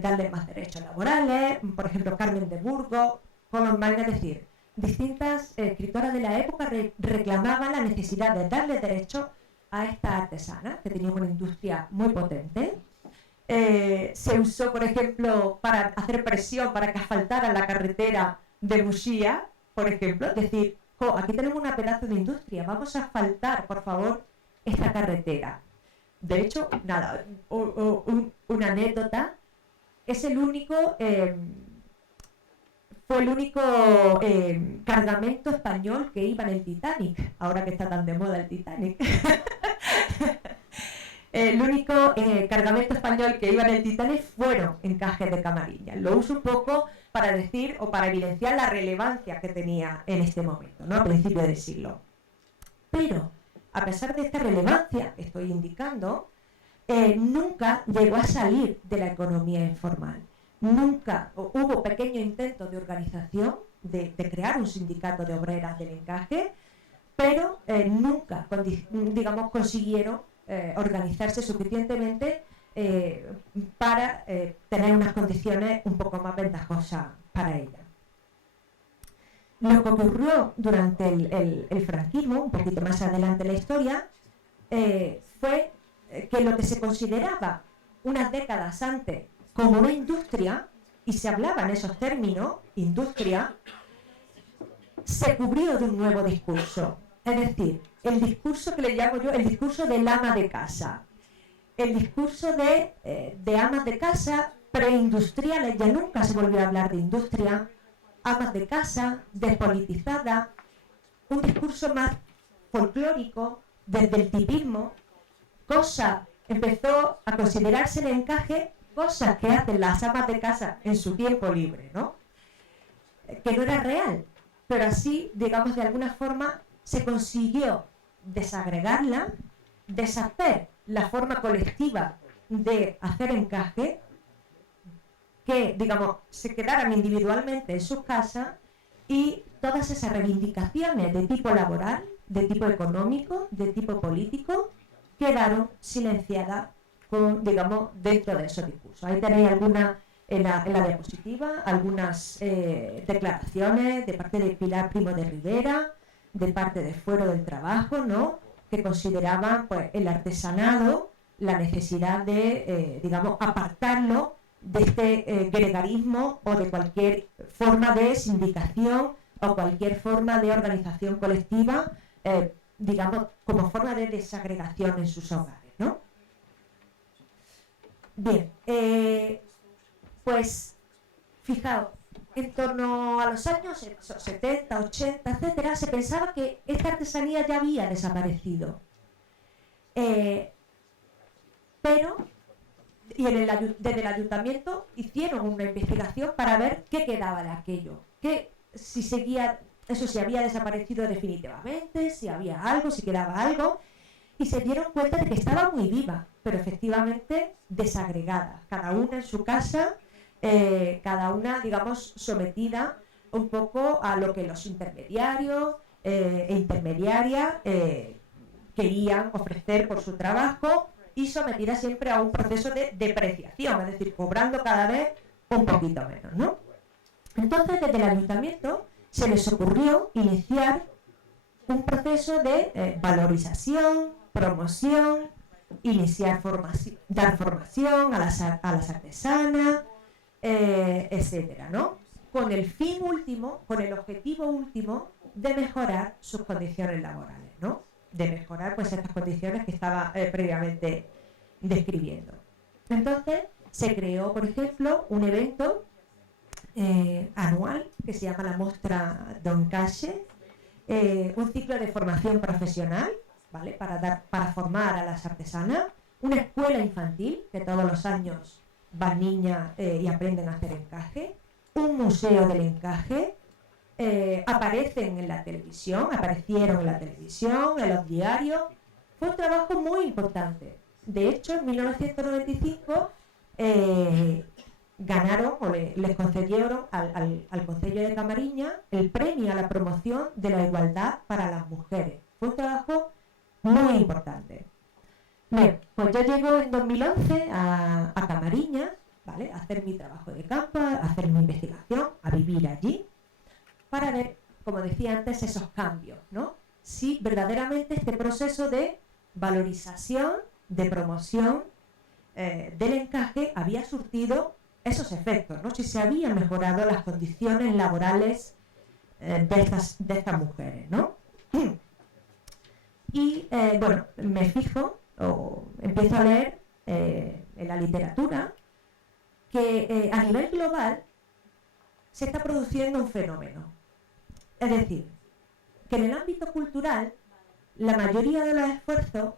darle más derechos laborales. Por ejemplo, Carmen de Burgos, Columbine, es decir, distintas escritoras de la época reclamaban la necesidad de darle derechos a estas artesanas, que tenían una industria muy potente. Se usó, por ejemplo, para hacer presión para que asfaltaran la carretera de Muxía, por ejemplo, es decir, aquí tenemos una pedazo de industria, vamos a asfaltar, por favor, esta carretera. De hecho, nada, una anécdota, es el único, fue el único cargamento español que iba en el Titanic, ahora que está tan de moda el Titanic. El único cargamento español que iba en el Titanic fueron encajes de Camariñas. Lo uso un poco para decir o para evidenciar la relevancia que tenía en este momento, ¿no? A principios del siglo. Pero a pesar de esta relevancia que estoy indicando, nunca llegó a salir de la economía informal. Nunca hubo pequeños intentos de organización, de crear un sindicato de obreras del encaje, pero nunca, digamos, consiguieron organizarse suficientemente para tener unas condiciones un poco más ventajosas para ellas. Lo que ocurrió durante el franquismo, un poquito más adelante en la historia, fue que lo que se consideraba unas décadas antes como una industria, y se hablaba en esos términos, industria, se cubrió de un nuevo discurso. Es decir, el discurso que le llamo yo el discurso del ama de casa. El discurso de amas de casa preindustriales, ya nunca se volvió a hablar de industria, amas de casa, despolitizada, un discurso más folclórico, desde el tipismo, empezó a considerarse el encaje, cosas que hacen las amas de casa en su tiempo libre, ¿no? Que no era real, pero así, digamos, de alguna forma se consiguió desagregarla, deshacer la forma colectiva de hacer encaje, que, digamos, se quedaran individualmente en sus casas, y todas esas reivindicaciones de tipo laboral, de tipo económico, de tipo político, quedaron silenciadas digamos, dentro de esos discursos. Ahí tenéis algunas, en la diapositiva, algunas declaraciones de parte de Pilar Primo de Rivera, de parte de Fuero del Trabajo, ¿no?, que consideraban, pues, el artesanado, la necesidad de, digamos, apartarlo de este gregarismo o de cualquier forma de sindicación o cualquier forma de organización colectiva, digamos, como forma de desagregación en sus hogares, ¿no? Bien, pues, fijaos, en torno a los años 70, 80, etcétera, se pensaba que esta artesanía ya había desaparecido. Pero, desde el ayuntamiento hicieron una investigación para ver qué quedaba de aquello, si había desaparecido definitivamente, si había algo, si quedaba algo, y se dieron cuenta de que estaba muy viva, pero efectivamente desagregada, cada una en su casa, cada una, digamos, sometida un poco a lo que los intermediarios e intermediarias querían ofrecer por su trabajo, y sometida siempre a un proceso de depreciación, es decir, cobrando cada vez un poquito menos, ¿no? Entonces, desde el ayuntamiento se les ocurrió iniciar un proceso de valorización, promoción, dar formación a las artesanas, etcétera, ¿no? Con el fin último, con el objetivo último de mejorar sus condiciones laborales, ¿no? De mejorar, pues, estas condiciones que estaba previamente describiendo. Entonces, se creó, por ejemplo, un evento anual que se llama la Mostra d'Encaxe, un ciclo de formación profesional, ¿vale?, para formar a las artesanas, una escuela infantil, que todos los años van niñas y aprenden a hacer encaje, un museo del encaje, aparecieron en la televisión, en los diarios. Fue un trabajo muy importante. De hecho, en 1995 ganaron o les concedieron al Concello de Camariña el premio a la promoción de la igualdad para las mujeres. Fue un trabajo muy importante. Bien, pues yo llego en 2011 a Camariñas, ¿vale?, a hacer mi trabajo de campo, a hacer mi investigación, a vivir allí, para ver, como decía antes, esos cambios, ¿no? Si verdaderamente este proceso de valorización, de promoción del encaje había surtido esos efectos, ¿no? Si se habían mejorado las condiciones laborales de estas mujeres, ¿no? Y, bueno, me fijo, o empiezo a leer en la literatura, que a nivel global se está produciendo un fenómeno. Es decir, que en el ámbito cultural la mayoría de los esfuerzos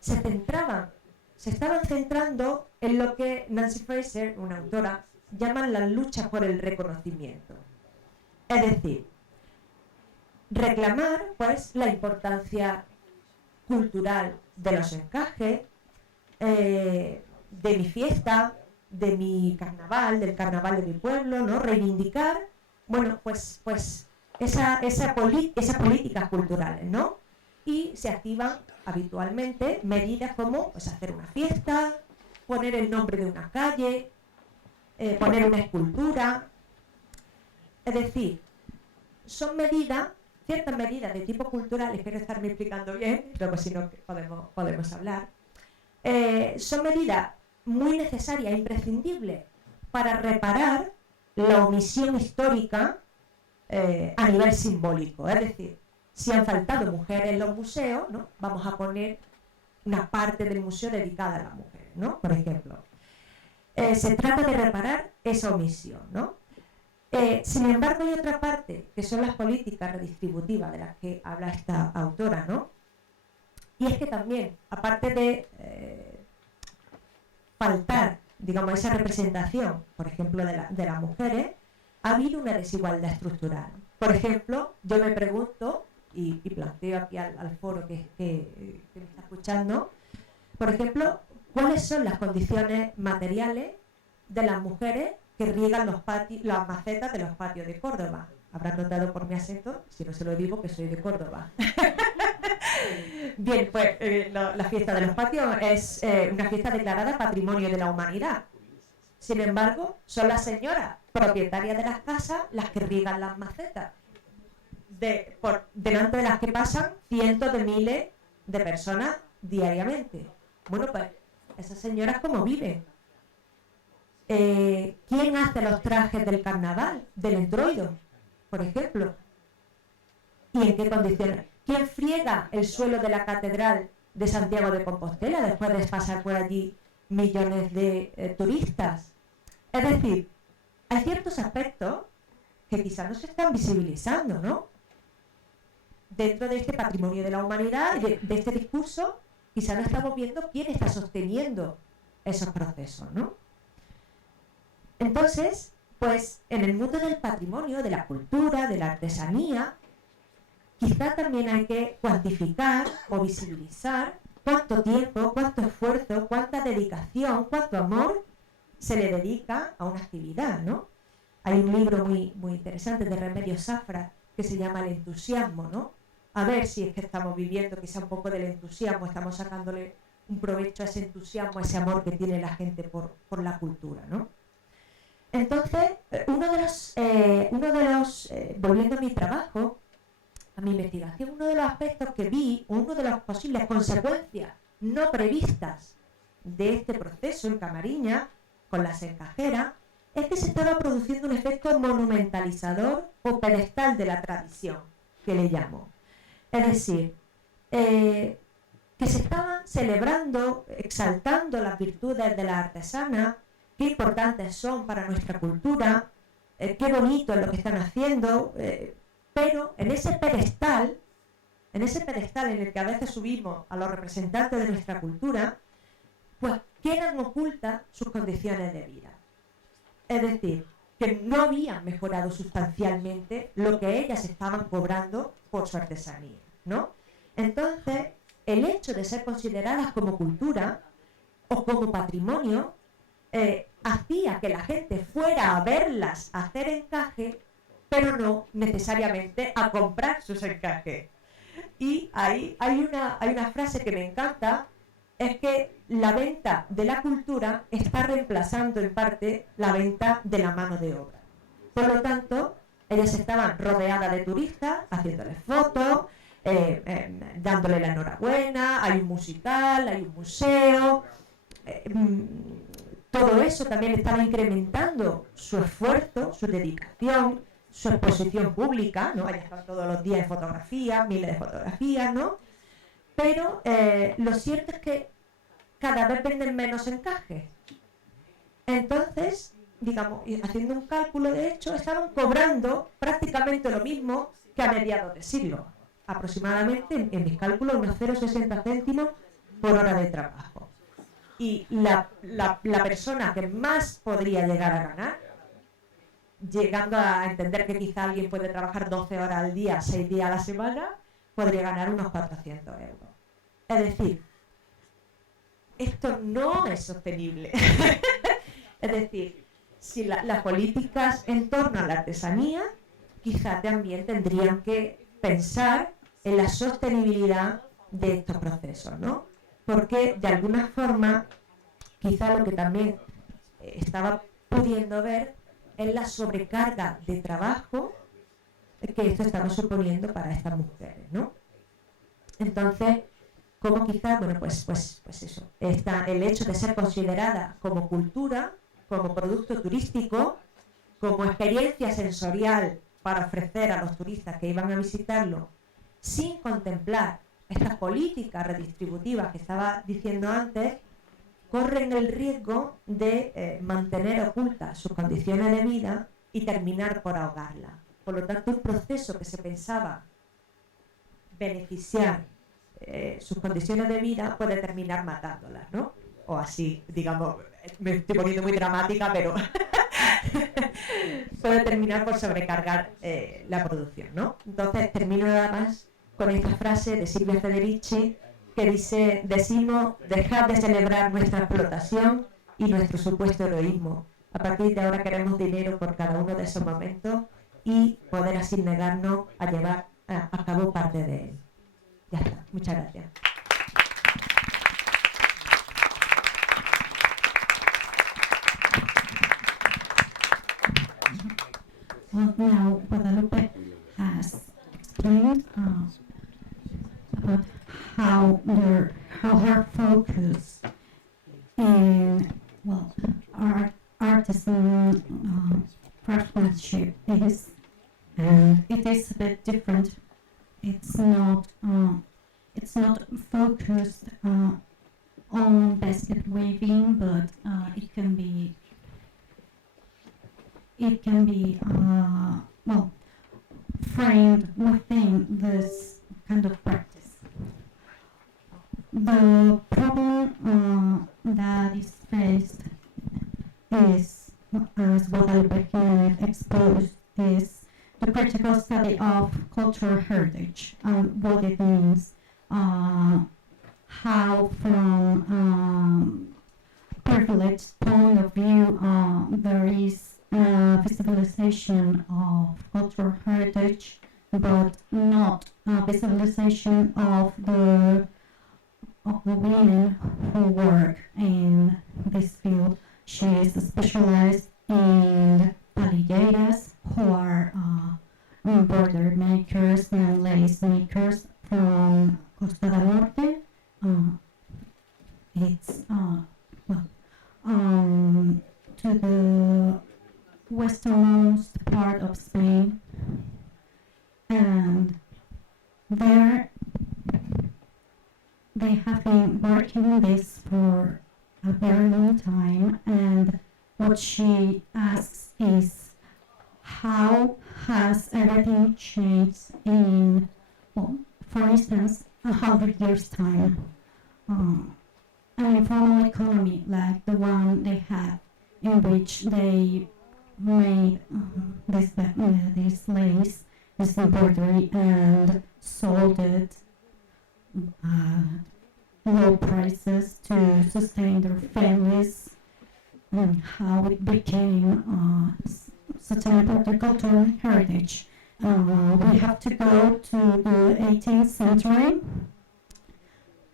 se estaban centrando en lo que Nancy Fraser, una autora, llama la lucha por el reconocimiento. Es decir, reclamar, pues, la importancia cultural de los encajes, de mi fiesta, de mi carnaval, del carnaval de mi pueblo, ¿no? Reivindicar, bueno, pues esas políticas culturales, ¿no? Y se activan habitualmente medidas como pues, hacer una fiesta, poner el nombre de una calle, poner una escultura. Es decir, son medidas, ciertas medidas de tipo cultural, espero estarme explicando bien, luego si no podemos hablar, son medidas muy necesarias e imprescindibles para reparar la omisión histórica a nivel simbólico. Es decir, si han faltado mujeres en los museos, ¿no? Vamos a poner una parte del museo dedicada a las mujeres, ¿no? Por ejemplo. Se trata de reparar esa omisión, ¿no? Sin embargo, hay otra parte, que son las políticas redistributivas de las que habla esta autora, ¿no? Y es que también, aparte de faltar, digamos, esa representación, por ejemplo, de las mujeres, ha habido una desigualdad estructural. Por ejemplo, yo me pregunto, y planteo aquí al foro que me está escuchando, por ejemplo, ¿cuáles son las condiciones materiales de las mujeres que riegan las macetas de los patios de Córdoba? Habrán notado por mi acento, si no se lo digo, que soy de Córdoba. Bien, pues la fiesta de los patios es una fiesta declarada Patrimonio de la Humanidad. Sin embargo, son las señoras propietarias de las casas las que riegan las macetas, delante de las que pasan cientos de miles de personas diariamente. Bueno, pues esas señoras ¿cómo viven? ¿Quién hace los trajes del carnaval, del entroido, por ejemplo? ¿Y en qué condiciones? ¿Quién friega el suelo de la catedral de Santiago de Compostela después de pasar por allí millones de turistas? Es decir, hay ciertos aspectos que quizás no se están visibilizando, ¿no? Dentro de este patrimonio de la humanidad y de este discurso, quizás no estamos viendo quién está sosteniendo esos procesos, ¿no? Entonces, pues en el mundo del patrimonio, de la cultura, de la artesanía, quizá también hay que cuantificar o visibilizar cuánto tiempo, cuánto esfuerzo, cuánta dedicación, cuánto amor se le dedica a una actividad, ¿no? Hay un libro muy interesante de Remedios Zafra que se llama El entusiasmo, ¿no? A ver si es que estamos viviendo quizá un poco del entusiasmo, estamos sacándole un provecho a ese entusiasmo, a ese amor que tiene la gente por la cultura, ¿no? Entonces, uno de los volviendo a mi trabajo, a mi investigación, uno de los aspectos que vi, uno de las posibles consecuencias no previstas de este proceso en Camariñas, con las encajeras, es que se estaba produciendo un efecto monumentalizador o pedestal de la tradición, que le llamo. Es decir, que se estaban celebrando, exaltando las virtudes de las artesanas, qué importantes son para nuestra cultura, qué bonito es lo que están haciendo, pero en ese pedestal en el que a veces subimos a los representantes de nuestra cultura, pues quedan ocultas sus condiciones de vida. Es decir, que no habían mejorado sustancialmente lo que ellas estaban cobrando por su artesanía, ¿no? Entonces, el hecho de ser consideradas como cultura o como patrimonio hacía que la gente fuera a verlas hacer encaje, pero no necesariamente a comprar sus encajes. Y ahí hay una frase que me encanta, es que la venta de la cultura está reemplazando en parte la venta de la mano de obra. Por lo tanto, ellas estaban rodeadas de turistas, haciéndoles fotos, dándole la enhorabuena, hay un musical, hay un museo. Todo eso también estaba incrementando su esfuerzo, su dedicación, su exposición pública, ¿no? Ellas están todos los días en fotografías, miles de fotografías, ¿no? Pero lo cierto es que cada vez venden menos encajes. Entonces, digamos, haciendo un cálculo, de hecho, estaban cobrando prácticamente lo mismo que a mediados de siglo. Aproximadamente, en mis cálculos, unos 0,60 céntimos por hora de trabajo. Y la persona que más podría llegar a ganar, llegando a entender que quizá alguien puede trabajar 12 horas al día, 6 días a la semana, podría ganar unos 400 euros. Es decir, esto no es sostenible. Es decir, si las políticas en torno a la artesanía quizá también tendrían que pensar en la sostenibilidad de estos procesos, ¿no? Porque de alguna forma quizá lo que también estaba pudiendo ver es la sobrecarga de trabajo que esto estaba suponiendo para estas mujeres, ¿no? Entonces, como quizás, bueno, pues eso, está el hecho de ser considerada como cultura, como producto turístico, como experiencia sensorial para ofrecer a los turistas que iban a visitarlo, sin contemplar estas políticas redistributivas que estaba diciendo antes, corren el riesgo de mantener ocultas sus condiciones de vida y terminar por ahogarlas. Por lo tanto, un proceso que se pensaba beneficiar sus condiciones de vida puede terminar matándolas, ¿no? O así, digamos, me estoy poniendo muy dramática, pero puede terminar por sobrecargar la producción, ¿no? Entonces, termino nada más con esta frase de Silvia Federici que dice: decimos, dejad de celebrar nuestra explotación y nuestro supuesto heroísmo. A partir de ahora queremos dinero por cada uno de esos momentos y poder así negarnos a llevar a cabo parte de él. Ya está, muchas gracias. Well, now Guadalupe has explained about how her focus in artisan craftsmanship is, and it is a bit different. It's not focused on basket weaving, but it can be framed within this kind of practice. The problem that is faced is, as Guadalupe exposed, is the critical study of cultural heritage and what it means, how from privileged point of view there is visibilization of cultural heritage, but not visibilization of the women who work in this field. She is specialized in palilleras, who are embroidery makers and lace makers from Costa del Norte. It's to the westernmost part of Spain, and there they have been working on this for a very long time, and what she asks is, how has everything changed in, well, for instance, 100 years' time? An informal economy like the one they had, in which they made this lace, this embroidery, and sold it low prices to sustain their families, and how it became such an important cultural heritage. We have to go to the 18th century,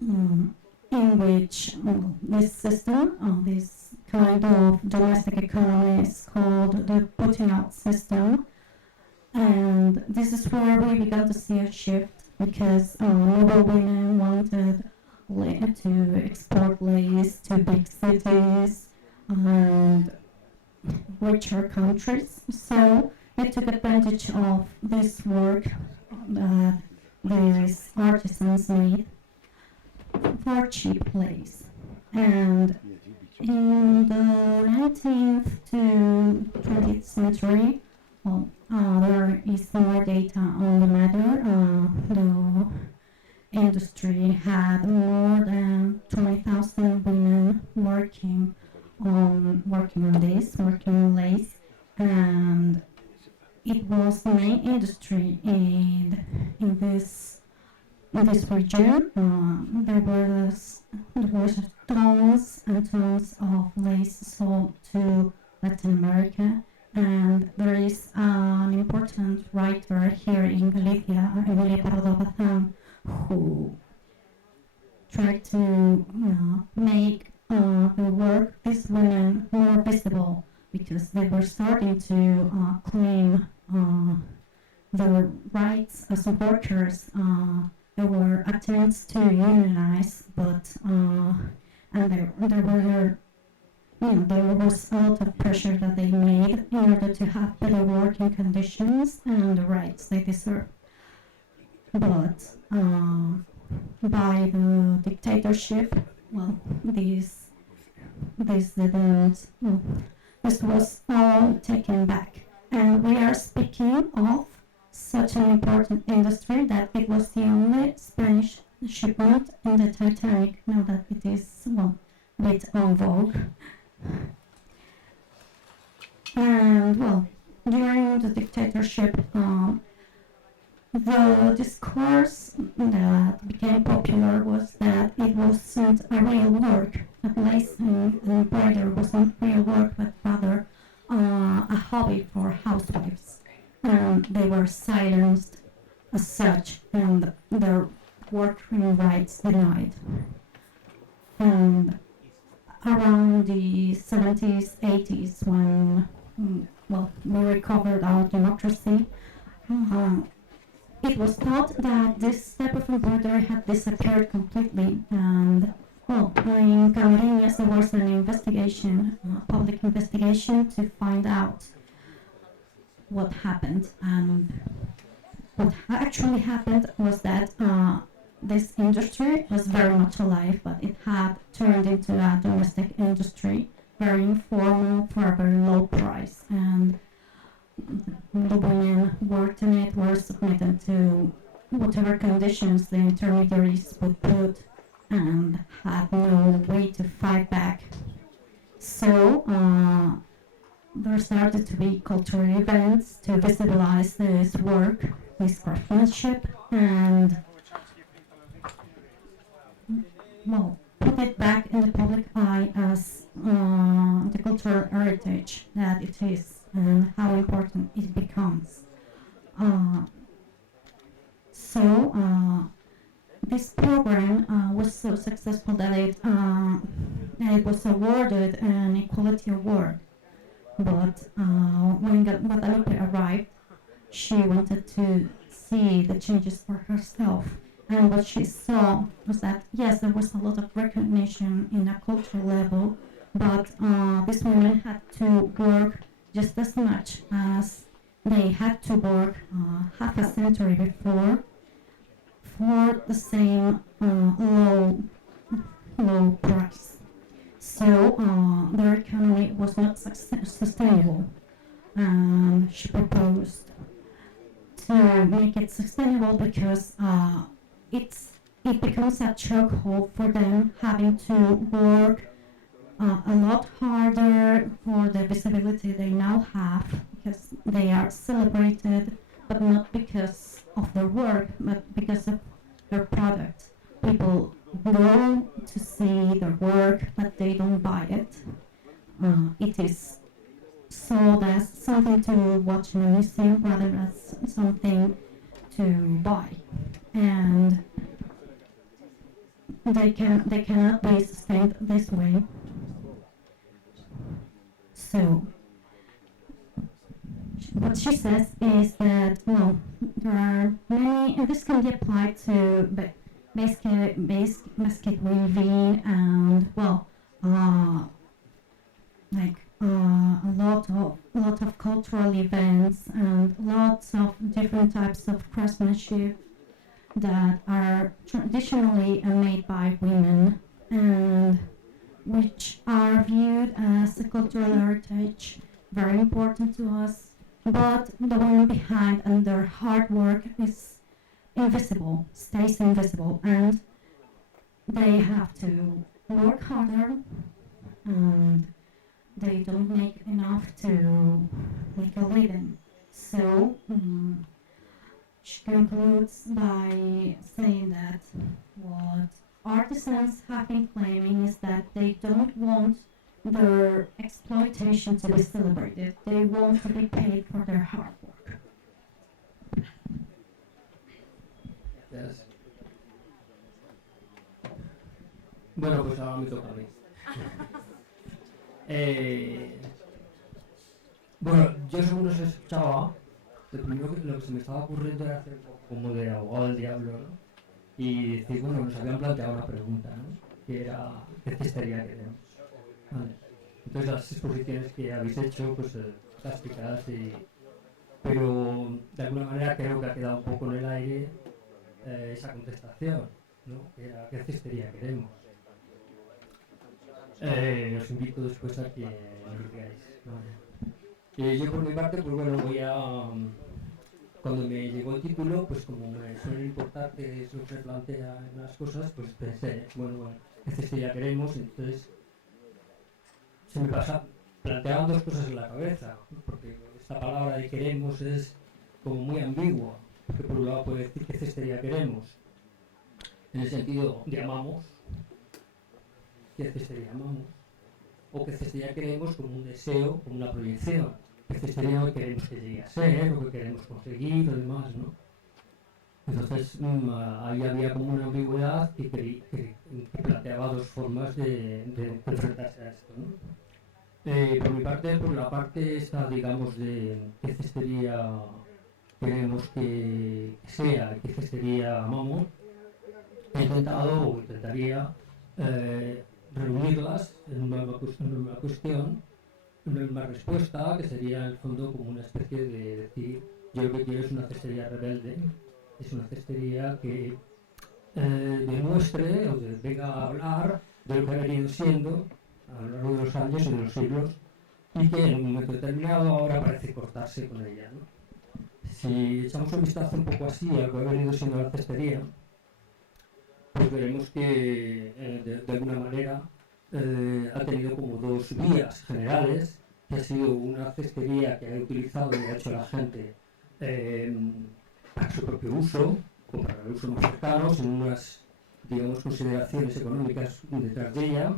in which this system, this kind of domestic economy is called the putting out system. And this is where we began to see a shift, because noble women wanted to export lace to big cities and richer countries. So they took advantage of this work that these artisans made for cheap lace. And in the 19th to 20th century, there is more data on the matter. The industry had more than 20,000 women working on lace, and it was the main industry in this in this region, there was tons and tons of lace sold to Latin America, and there is an important writer here in Galicia, Emilia Pardo Bazán, who tried to make the work these women more visible, because they were starting to claim their rights as workers. There were attempts to unionize, but and there was a lot of pressure that they made in order to have better working conditions and the rights they deserve. But by the dictatorship, well, this didn't. This was all taken back, and we are speaking of such an important industry that it was the only Spanish shipment in the Titanic, now that it is, well, a bit en vogue. And, well, during the dictatorship, the discourse that became popular was that it wasn't a real work, that lacing and embroidery wasn't real work, but rather a hobby for housewives. And they were silenced as such, and their working rights denied. And around the 70s, 80s, when we recovered our democracy, it was thought that this type of embroidery had disappeared completely, and in Camariñas there was an investigation, public investigation, to find out what happened. And what actually happened was that this industry was very much alive, but it had turned into a domestic industry, very informal, for a very low price, and the women worked in it were submitted to whatever conditions the intermediaries would put and had no way to fight back. So there started to be cultural events to visibilize this work, this craftsmanship, and put it back in the public eye as the cultural heritage that it is and how important it becomes. This program was so successful that it was awarded an Equality Award. But when Guadalupe arrived, she wanted to see the changes for herself. And what she saw was that, yes, there was a lot of recognition in a cultural level, but these women had to work just as much as they had to work half a century before for the same low price. So their economy was not sustainable, and she proposed to make it sustainable because it becomes a chokehold for them, having to work a lot harder for the visibility they now have, because they are celebrated, but not because of their work, but because of their product. People go to see their work, but they don't buy it. It is sold as something to watch in a museum rather than as something to buy. And they cannot be sustained this way. So what she says is that, well, there are many, and this can be applied to basket weaving and, well, a lot of cultural events and lots of different types of craftsmanship that are traditionally made by women and which are viewed as a cultural heritage, very important to us, but the women behind and their hard work is invisible, stays invisible, and they have to work harder, and they don't make enough to make a living. So she concludes by saying that artisans have been claiming is that they don't want their exploitation to be celebrated. They want to be paid for their hard work. Gracias. Bueno, pues ahora me toca a mí. Bueno, yo según os escuchaba, lo primero lo que se me estaba ocurriendo era hacer como de abogado del diablo, ¿no? Y decir, bueno, nos habían planteado una pregunta, ¿no? Que era, ¿qué cestería queremos? Vale. Entonces las exposiciones que habéis hecho, pues plásticas, pero de alguna manera creo que ha quedado un poco en el aire esa contestación, ¿no? Que era, ¿qué cestería queremos? Os invito después a que lo digáis. Vale. Yo por mi parte, pues bueno, voy a... Cuando me llegó el título, pues como me suele importar que eso se plantea en las cosas, pues pensé, bueno, ¿qué cestería queremos? Entonces se me planteaban dos cosas en la cabeza, porque esta palabra de queremos es como muy ambigua, porque por un lado puede decir qué cestería queremos, en el sentido de amamos, qué cestería amamos, o qué cestería queremos como un deseo, como una proyección, qué cestería lo que queremos que llegue a ser, lo que queremos conseguir, lo demás, ¿no? Entonces ahí había como una ambigüedad que planteaba dos formas de enfrentarse a esto, ¿no? Por mi parte, por la parte esta, digamos, de qué cestería queremos que sea, qué cestería amamos, he intentado o intentaría reunirlas en una cuestión, en una respuesta que sería en el fondo como una especie de decir, yo lo que quiero es una cestería rebelde, es una cestería que demuestre o venga a hablar de lo que ha venido siendo a lo largo de los años y de los siglos y que en un momento determinado ahora parece cortarse con ella, ¿no? Si echamos un vistazo un poco así a lo que ha venido siendo la cestería, pues veremos que de alguna manera ha tenido como dos vías generales, que ha sido una cestería que ha utilizado y ha hecho la gente para su propio uso o para el uso más cercano, sin unas, digamos, consideraciones económicas detrás de ella,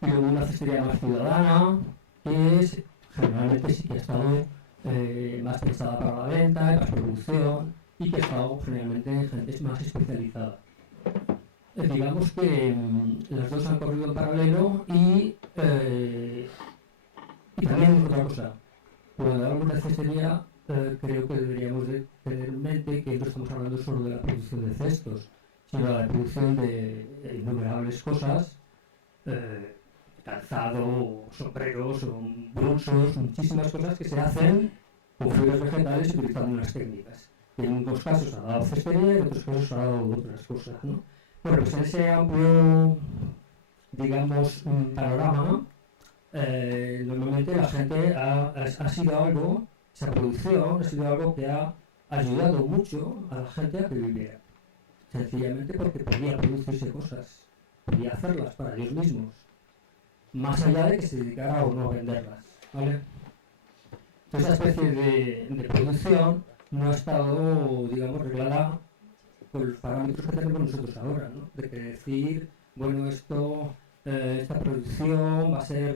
y luego una cestería más ciudadana, que es, generalmente sí que ha estado más pensada para la venta, para la producción, y que ha estado generalmente en gente más especializada. Digamos que las dos han corrido en paralelo y también otra cosa, cuando hablamos de cestería creo que deberíamos de tener en mente que no estamos hablando solo de la producción de cestos, sino de la producción de innumerables cosas, calzado, sombreros, bolsos, muchísimas cosas que se hacen con fibras vegetales utilizando unas técnicas. En unos casos ha dado cestería y en otros casos ha dado otras cosas, ¿no? Bueno, pues en ese amplio, digamos, panorama, normalmente la gente ha sido algo, esa producción ha sido algo que ha ayudado mucho a la gente a que viviera. Sencillamente porque podía producirse cosas, podía hacerlas para ellos mismos, más allá de que se dedicara o no a venderlas, ¿vale? Entonces, esa especie de producción no ha estado, digamos, reglada con los parámetros que tenemos nosotros ahora, ¿no? De que decir, bueno, esta producción va a ser,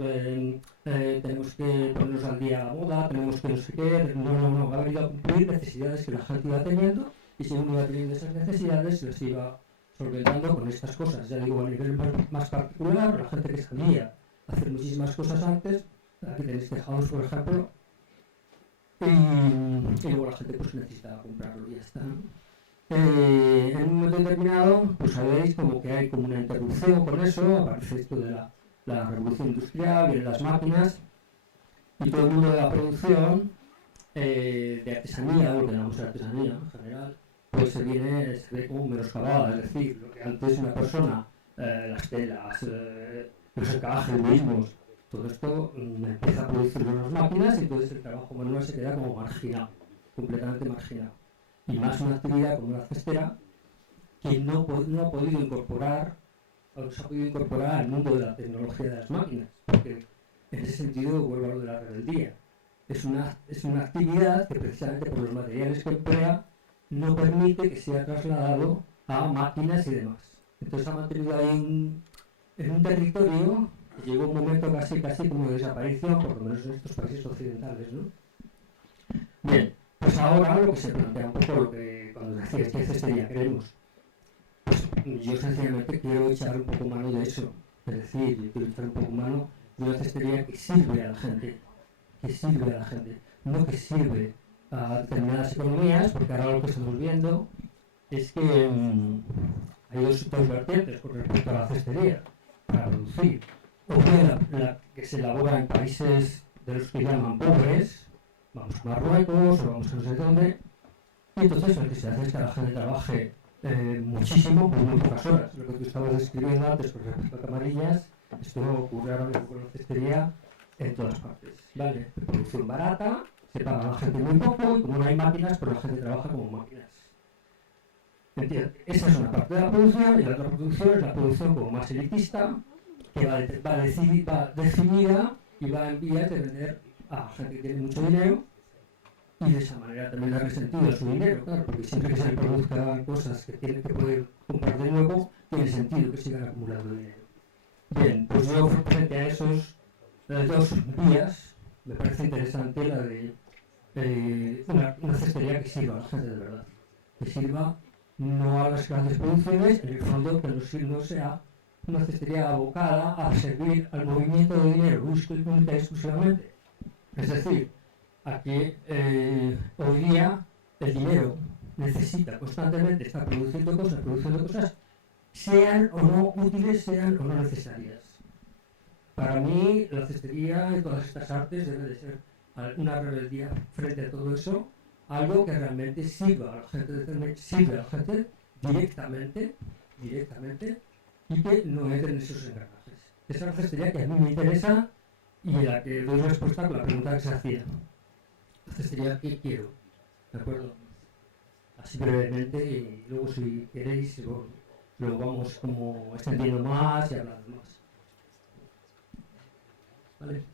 tenemos que ponernos al día a la moda, tenemos que no sé qué, no, ha venido a cumplir necesidades que la gente iba teniendo y según iba teniendo esas necesidades las iba solventando con estas cosas. Ya digo, a nivel más particular, la gente que sabía hacer muchísimas cosas antes, aquí tenéis tejados, por ejemplo, y luego la gente pues necesitaba comprarlo y ya está, ¿no? En un momento determinado, pues sabéis como que hay como una interrupción con eso, aparece esto de la revolución industrial, vienen las máquinas, y todo el mundo de la producción de artesanía, lo que llamamos artesanía en general, pues se ve como menoscabada, es decir, lo que antes una persona, las telas, los encajes mismos, todo esto empieza a producir unas máquinas y entonces el trabajo manual se queda como marginado, completamente marginado. Y más una actividad como la cestera que no ha podido incorporar, o no se ha podido incorporar al mundo de la tecnología de las máquinas, porque en ese sentido vuelvo a lo de la rebeldía. Es una actividad que precisamente por los materiales que emplea no permite que sea trasladado a máquinas y demás. Entonces ha mantenido ahí en un territorio que llegó un momento casi como de desaparición, por lo menos en estos países occidentales, ¿no? Bien, pues ahora lo que se plantea un poco lo que cuando decías que cestería queremos, pues yo sencillamente quiero echar un poco mano de eso, es decir, quiero echar un poco mano de una cestería que sirve a la gente, no que sirve a determinadas economías, porque ahora lo que estamos viendo es que hay dos vertientes con respecto a la cestería para producir. O bien la que se elabora en países de los que llaman pobres, vamos a Marruecos o vamos a no sé dónde, y entonces lo que se hace es que la gente trabaje muchísimo por muy pocas horas. Lo que tú estabas describiendo antes con respecto a camarillas, esto ocurre ahora mismo con la cestería en todas partes. ¿Vale? Producción barata, se paga a la gente muy poco y como no hay máquinas, pues la gente trabaja como máquinas. ¿Entiendes? Esa es una parte de la producción y la otra producción es la producción como más elitista, que va definida y va en vías de vender a gente que tiene mucho dinero y de esa manera también darle sentido a su dinero, claro, porque siempre que se le produzcan cosas que tienen que poder comprar de nuevo, tiene sentido que sigan acumulando dinero. Bien, pues yo frente a esos dos vías, me parece interesante la de una cestería que sirva a la gente de verdad, que sirva no a las grandes producciones, en el fondo que no sea una cestería abocada a servir al movimiento de dinero única y exclusivamente. Es decir, aquí hoy día el dinero necesita constantemente estar produciendo cosas, sean o no útiles, sean o no necesarias. Para mí, la cestería y todas estas artes debe de ser una rebeldía frente a todo eso, algo que realmente sirva a la gente, directamente, y que no entre en esos engranajes. Esa es la cestería que a mí me interesa y a la que doy respuesta con la pregunta que se hacía. La cestería que quiero, ¿de acuerdo? Así brevemente, y luego si queréis, lo vamos como extendiendo más y hablando más. ¿Vale?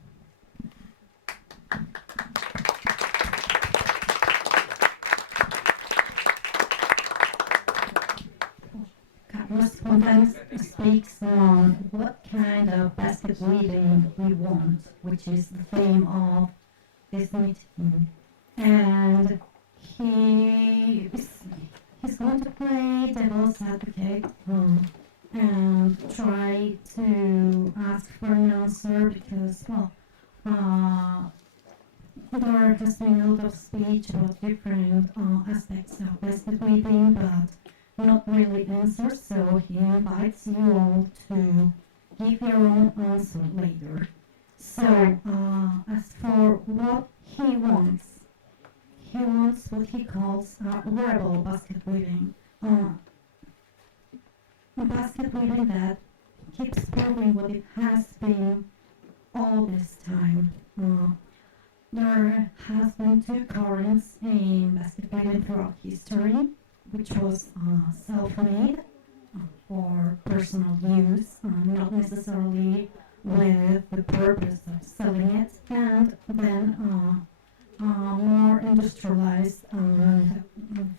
Carlos Fontales speaks on what kind of basket weaving we want, which is the theme of this meeting. And he's going to play devil's advocate and try to ask for an answer because, well, there has been a lot of speech about different aspects of basket weaving, but not really answers, so he invites you all to give your own answer later. So, as for what he wants what he calls wearable basket weaving. A basket weaving that keeps proving what it has been all this time. There has been two currents in basket weaving throughout history, which was self-made for personal use, not necessarily with the purpose of selling it, and then more industrialized and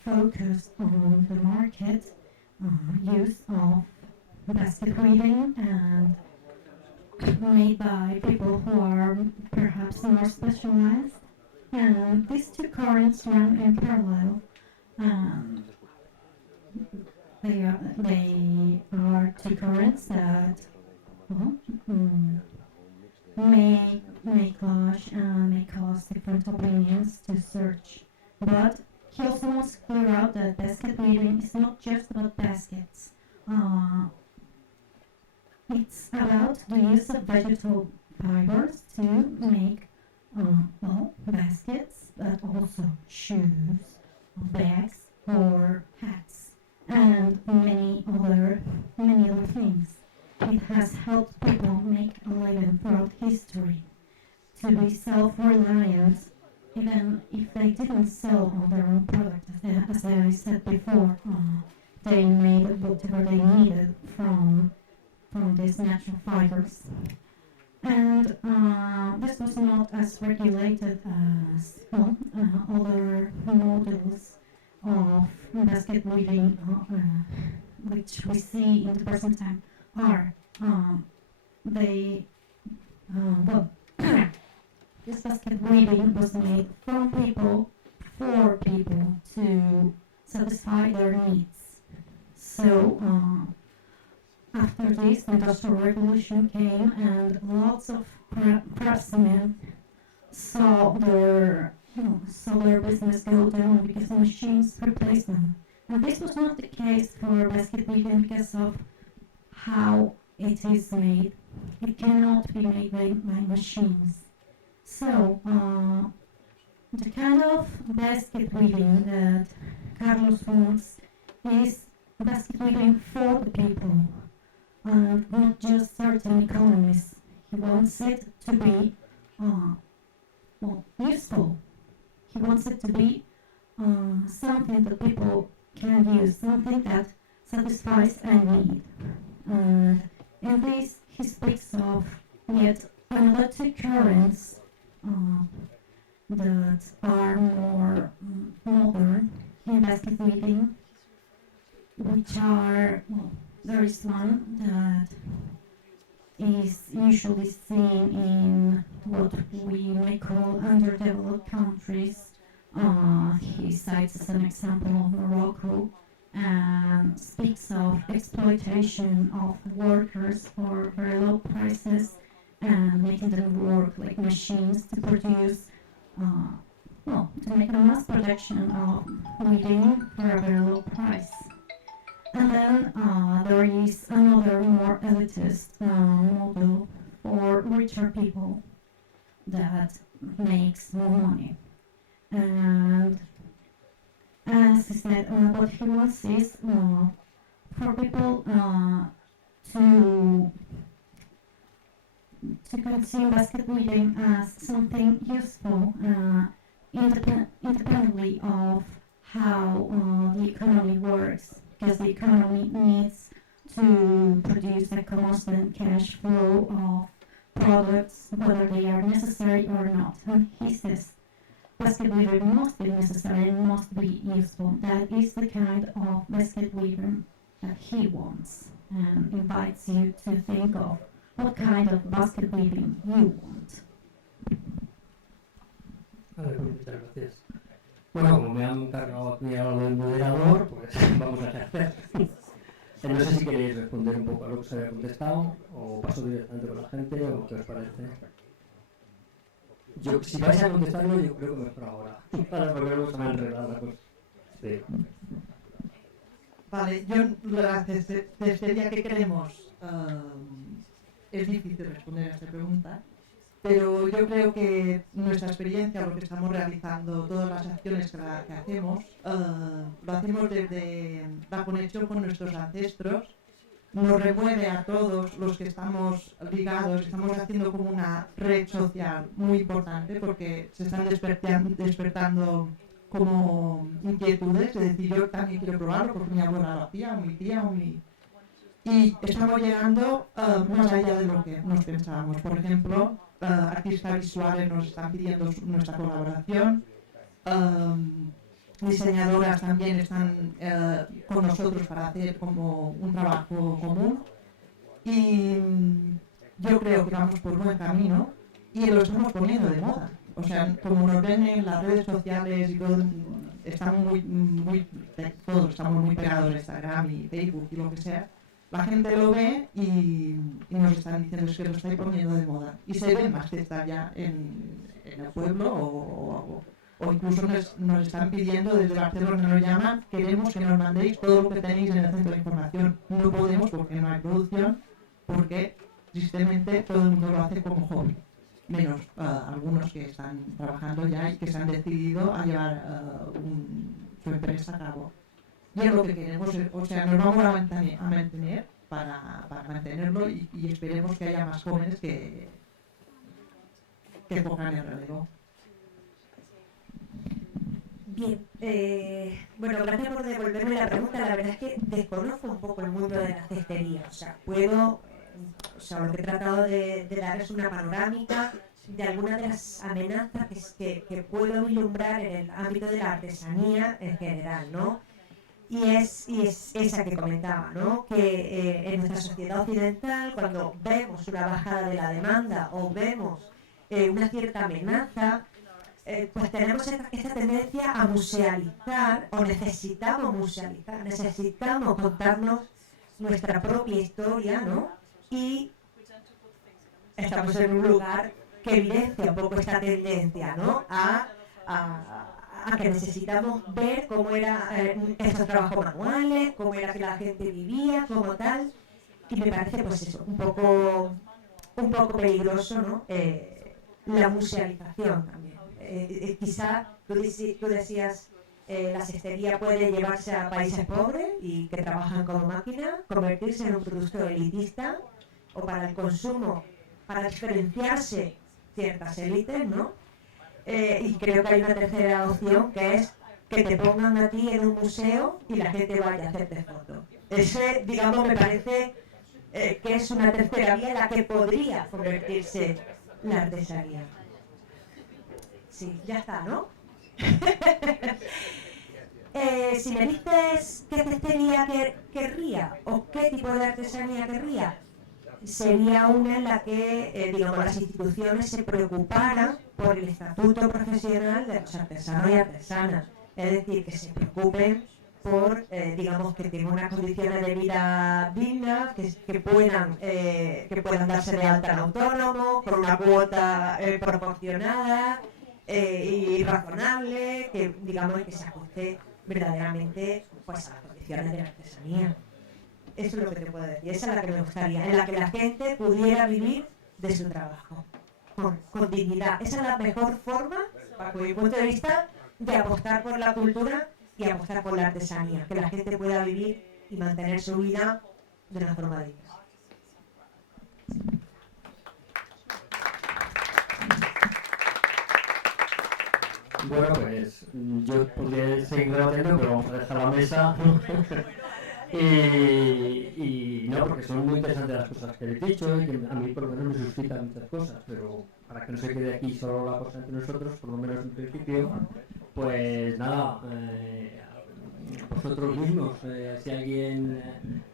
focused on the market use of basket weaving and made by people who are perhaps more specialized. And these two currents run in parallel. They are two currents that may clash and may cause different opinions to search. But he also wants to clear out that basket weaving is not just about baskets. It's about the use of vegetable fibers to make baskets, but also shoes, bags, or hats, and many other things. It has helped people make a living throughout history, to be self-reliant, even if they didn't sell all their own product. As I said before, they made whatever they needed from these natural fibers. And this was not as regulated as other models of basket weaving which we see in the present time are they well this basket weaving was made from people for people to satisfy their needs. So after this, the Industrial Revolution came, and lots of craftsmen saw their business go down because the machines replaced them. And this was not the case for basket weaving because of how it is made. It cannot be made by machines. So the kind of basket weaving that Carlos wants is basket weaving for the people, and not just certain economies. He wants it to be useful. He wants it to be something that people can use, something that satisfies a need. And in this, he speaks of yet another two currents that are more modern in basket weaving, which are, there is one that is usually seen in what we may call underdeveloped countries. He cites as an example of Morocco and speaks of exploitation of workers for very low prices and making them work like machines to produce, to make a mass production of weaving for a very low price. And then there is another more elitist model for richer people that makes more money. And as he said, what he wants is for people to consume basket weaving as something useful, independently of how the economy works, because the economy needs to produce a constant cash flow of products, whether they are necessary or not. And he says basket weaving must be necessary and must be useful. That is the kind of basket weaving that he wants, and invites you to think of what kind of basket weaving you want. Muchas gracias. Bueno, como me han cargado aquí a lo del moderador, pues vamos a hacer. No sé si queréis responder un poco a lo que os había contestado, o paso directamente con la gente, o qué os parece. Si vais a contestarlo, yo creo que mejor ahora. Porque luego se me ha enredado la cosa. Sí. Vale, yo la cestería que queremos es difícil responder a esta pregunta, pero yo creo que nuestra experiencia, lo que estamos realizando, todas las acciones que hacemos, lo hacemos desde la conexión con nuestros ancestros. Nos remueve a todos los que estamos ligados, estamos haciendo como una red social muy importante porque se están despertando como inquietudes, es decir, yo también quiero probarlo porque mi abuela lo hacía, o mi tía, y estamos llegando más allá de lo que nos pensábamos. Por ejemplo, artistas visuales nos están pidiendo nuestra colaboración, diseñadoras también están con nosotros para hacer como un trabajo común, y yo creo que vamos por buen camino y lo estamos poniendo de moda. O sea, como nos ven en las redes sociales y todo, todos estamos muy pegados a Instagram y Facebook y lo que sea, la gente lo ve y nos están diciendo que lo estáis poniendo de moda. Y se ve más que está ya en el pueblo o incluso nos están pidiendo desde Barcelona, nos llaman, queremos que nos mandéis todo lo que tenéis en el centro de información. No podemos porque no hay producción, porque tristemente todo el mundo lo hace como hobby, menos algunos que están trabajando ya y que se han decidido a llevar su empresa a cabo. Y es lo que queremos, o sea, nos vamos a mantener para mantenerlo y esperemos que haya más jóvenes que cojan el relevo. Bien, bueno, gracias por devolverme la pregunta. La verdad es que desconozco un poco el mundo de la cestería. O sea, lo que he tratado de dar es una panorámica de algunas de las amenazas que puedo vislumbrar en el ámbito de la artesanía en general, ¿no? y es esa que comentaba, ¿no? Que en nuestra sociedad occidental, cuando vemos una bajada de la demanda o vemos una cierta amenaza, pues tenemos esta tendencia a musealizar, o necesitamos musealizar, necesitamos contarnos nuestra propia historia, ¿no? Y estamos en un lugar que evidencia un poco esta tendencia, ¿no? A que necesitamos ver cómo eran estos trabajos manuales, cómo era que la gente vivía, como tal, y me parece, pues eso, un poco peligroso, ¿no? La musealización también. Quizá tú decías, la cestería puede llevarse a países pobres y que trabajan como máquina, convertirse en un producto elitista o para el consumo, para diferenciarse ciertas élites, ¿no? Y creo que hay una tercera opción, que es que te pongan a ti en un museo y la gente vaya a hacerte fotos. Ese, digamos, me parece que es una tercera vía en la que podría convertirse la artesanía. Sí, ya está, ¿no? Si me dices qué cestería querría o qué tipo de artesanía querría, sería una en la que, digamos, las instituciones se preocuparan por el estatuto profesional de los artesanos y artesanas. Es decir, que se preocupen por, digamos, que tengan unas condiciones de vida dignas, que puedan darse de alta en autónomo, con una cuota proporcionada y razonable, que, digamos, que se ajuste verdaderamente, pues, a las condiciones de la artesanía. Eso es lo que te puedo decir, esa es la que me gustaría, en la que la gente pudiera vivir de su trabajo, con dignidad. Esa es la mejor forma, bajo mi punto de vista, de apostar por la cultura y apostar por la artesanía, que la gente pueda vivir y mantener su vida de una forma digna. Bueno, pues yo podría seguir debatiendo, pero vamos a dejar la mesa. Y no, porque son muy interesantes las cosas que he dicho y que a mí por lo menos me suscitan muchas cosas, pero para que no se quede aquí solo la cosa entre nosotros, por lo menos en principio, pues nada, vosotros mismos, si alguien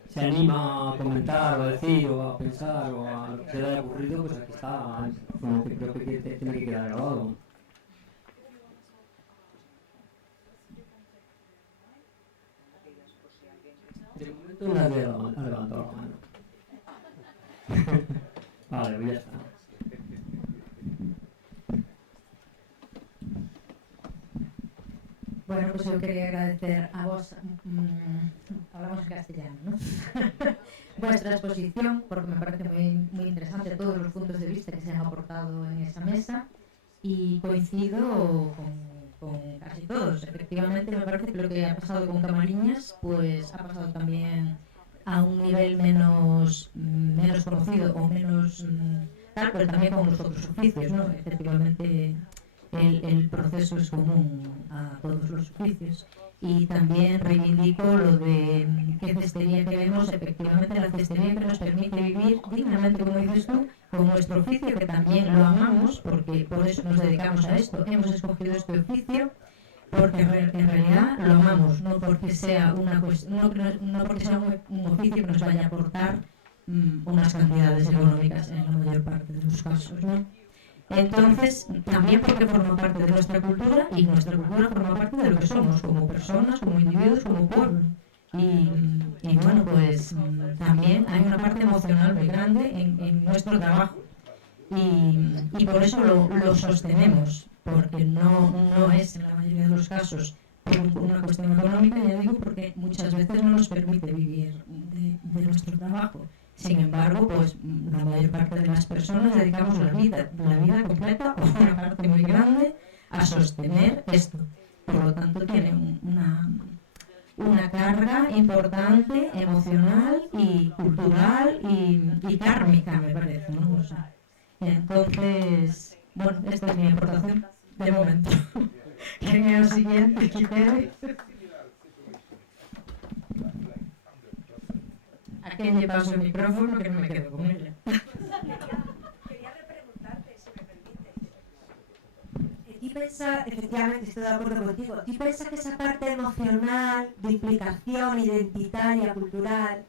se anima a comentar o a decir o a pensar o a lo que se le haya ocurrido, pues aquí está, como que creo que tiene que quedar grabado. De momento nadie ha levantado la mano. Vale, pues ya está. Bueno, pues yo quería agradecer a vos, hablamos en castellano, ¿no? Vuestra exposición, porque me parece muy interesante todos los puntos de vista que se han aportado en esta mesa, y coincido con casi todos. Efectivamente, me parece que lo que ha pasado con Camariñas, pues ha pasado también a un nivel menos conocido o menos tal, pero también con los otros oficios, ¿no? Efectivamente, el proceso es común a todos los oficios. Y también reivindico lo de qué cestería queremos, efectivamente la cestería que nos permite vivir dignamente, como dices tú, con nuestro oficio, que también lo amamos, porque por eso nos dedicamos a esto. Hemos escogido este oficio porque en realidad lo amamos, no porque sea un oficio que nos vaya a aportar unas cantidades económicas en la mayor parte de los casos, ¿no? Entonces, también porque forma parte de nuestra cultura, y nuestra cultura forma parte de lo que somos como personas, como individuos, como pueblo. Y bueno, pues también hay una parte emocional muy grande en nuestro trabajo, y por eso lo sostenemos, porque no es en la mayoría de los casos por una cuestión económica, ya digo, porque muchas veces no nos permite vivir de nuestro trabajo. Sin embargo, pues la mayor parte de las personas dedicamos la vida completa, o una parte muy grande, a sostener esto. Por lo tanto, tiene una carga importante, emocional y cultural y kármica, me parece, ¿no? O sea, entonces, bueno, esta es mi aportación de momento. Venga, lo siguiente, Quitere. ¿A quién le paso el micrófono que no me quedo con ella? Quería repreguntarte, si me permites. piensas, efectivamente estoy de acuerdo contigo, ¿tú piensas que esa parte emocional, de implicación identitaria, cultural,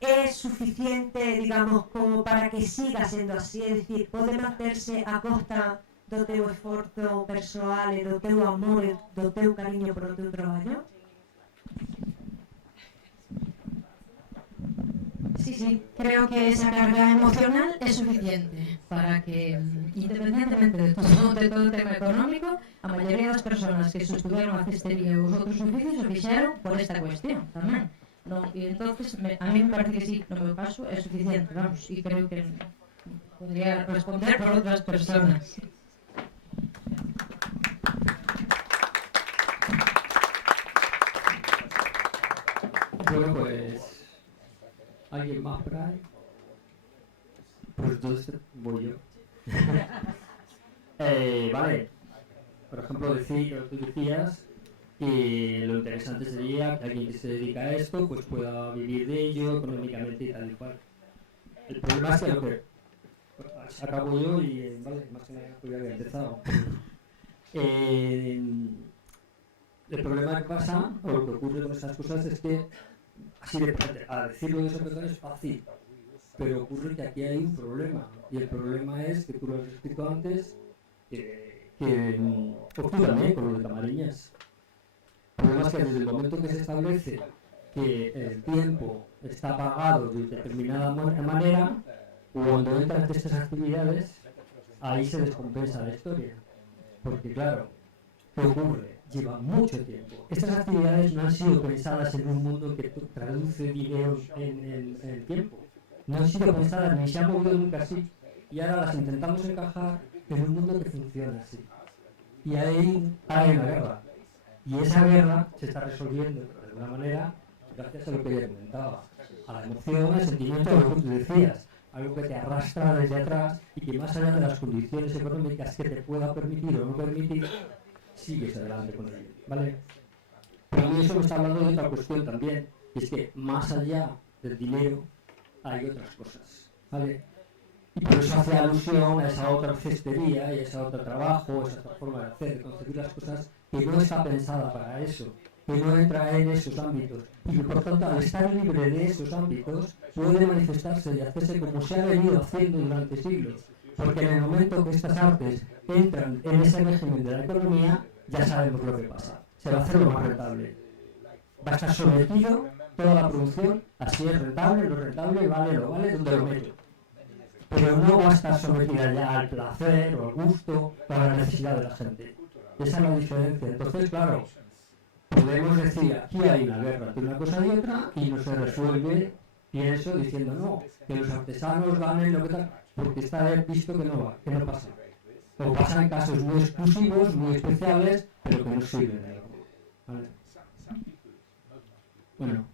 es suficiente, digamos, como para que siga sendo así? É dicir, pode manterse a costa do teu esforzo persoal e do teu amor e do teu cariño por o teu traballo? Sí, creo que esa carga emocional es suficiente para que, independientemente de todo el tema económico, a maioría das persoas que sostuvieron a cestería e os outros oficios o fixeron por esta cuestión tamén. No, y entonces a mí me parece que sí, no meu caso é suficiente, vamos, y creo que podría responder por outras personas. Bueno, pues... ¿Alguien más por ahí? Pues entonces voy yo. Vale. Por ejemplo, tú decías que lo interesante sería que alguien que se dedica a esto pues pueda vivir de ello económicamente y tal y cual. El problema es que lo que acabo yo y vale, más que nada ya había empezado. El problema que pasa, o lo que ocurre con estas cosas es que así de a decirlo de esa persona es fácil, pero ocurre que aquí hay un problema, y el problema es que tú lo has escrito antes, o tú también con lo de Camariñas. El problema es que desde el momento que se establece que el tiempo está pagado de determinada manera, cuando entran estas actividades, ahí se descompensa la historia, porque claro, ¿qué ocurre? Lleva mucho tiempo. Estas actividades no han sido pensadas en un mundo que traduce dinero en el tiempo. No han sido pensadas ni se han movido nunca así. Y ahora las intentamos encajar en un mundo que funciona así. Y ahí hay una guerra. Y esa guerra se está resolviendo de alguna manera gracias a lo que ya comentaba. A la emoción, al sentimiento de lo que tú decías. Algo que te arrastra desde atrás y que más allá de las condiciones económicas que te pueda permitir o no permitir, sigues adelante con ello, ¿vale? Pero a mí eso me está hablando de otra cuestión también, y es que más allá del dinero hay otras cosas, ¿vale? Y por eso hace alusión a esa otra cestería y a ese otro trabajo, esa otra forma de hacer, de concebir las cosas que no está pensada para eso, que no entra en esos ámbitos, y que por tanto al estar libre de esos ámbitos puede manifestarse y hacerse como se ha venido haciendo durante siglos. Porque en el momento que estas artes entran en ese régimen de la economía, ya sabemos lo que pasa. Se va a hacer lo más rentable. Va a estar sometido toda la producción, así es rentable, lo rentable, vale, lo vale, donde lo meto. Pero no va a estar sometida ya al placer o al gusto o a la necesidad de la gente. Esa es la diferencia. Entonces, claro, podemos decir, aquí hay una guerra entre una cosa y otra y no se resuelve, pienso, diciendo no, que los artesanos ganen lo que tal, porque está visto que no va, que no pasa. O pasan casos muy exclusivos, muy especiales, pero que no sirven de algo. ¿Vale? Bueno.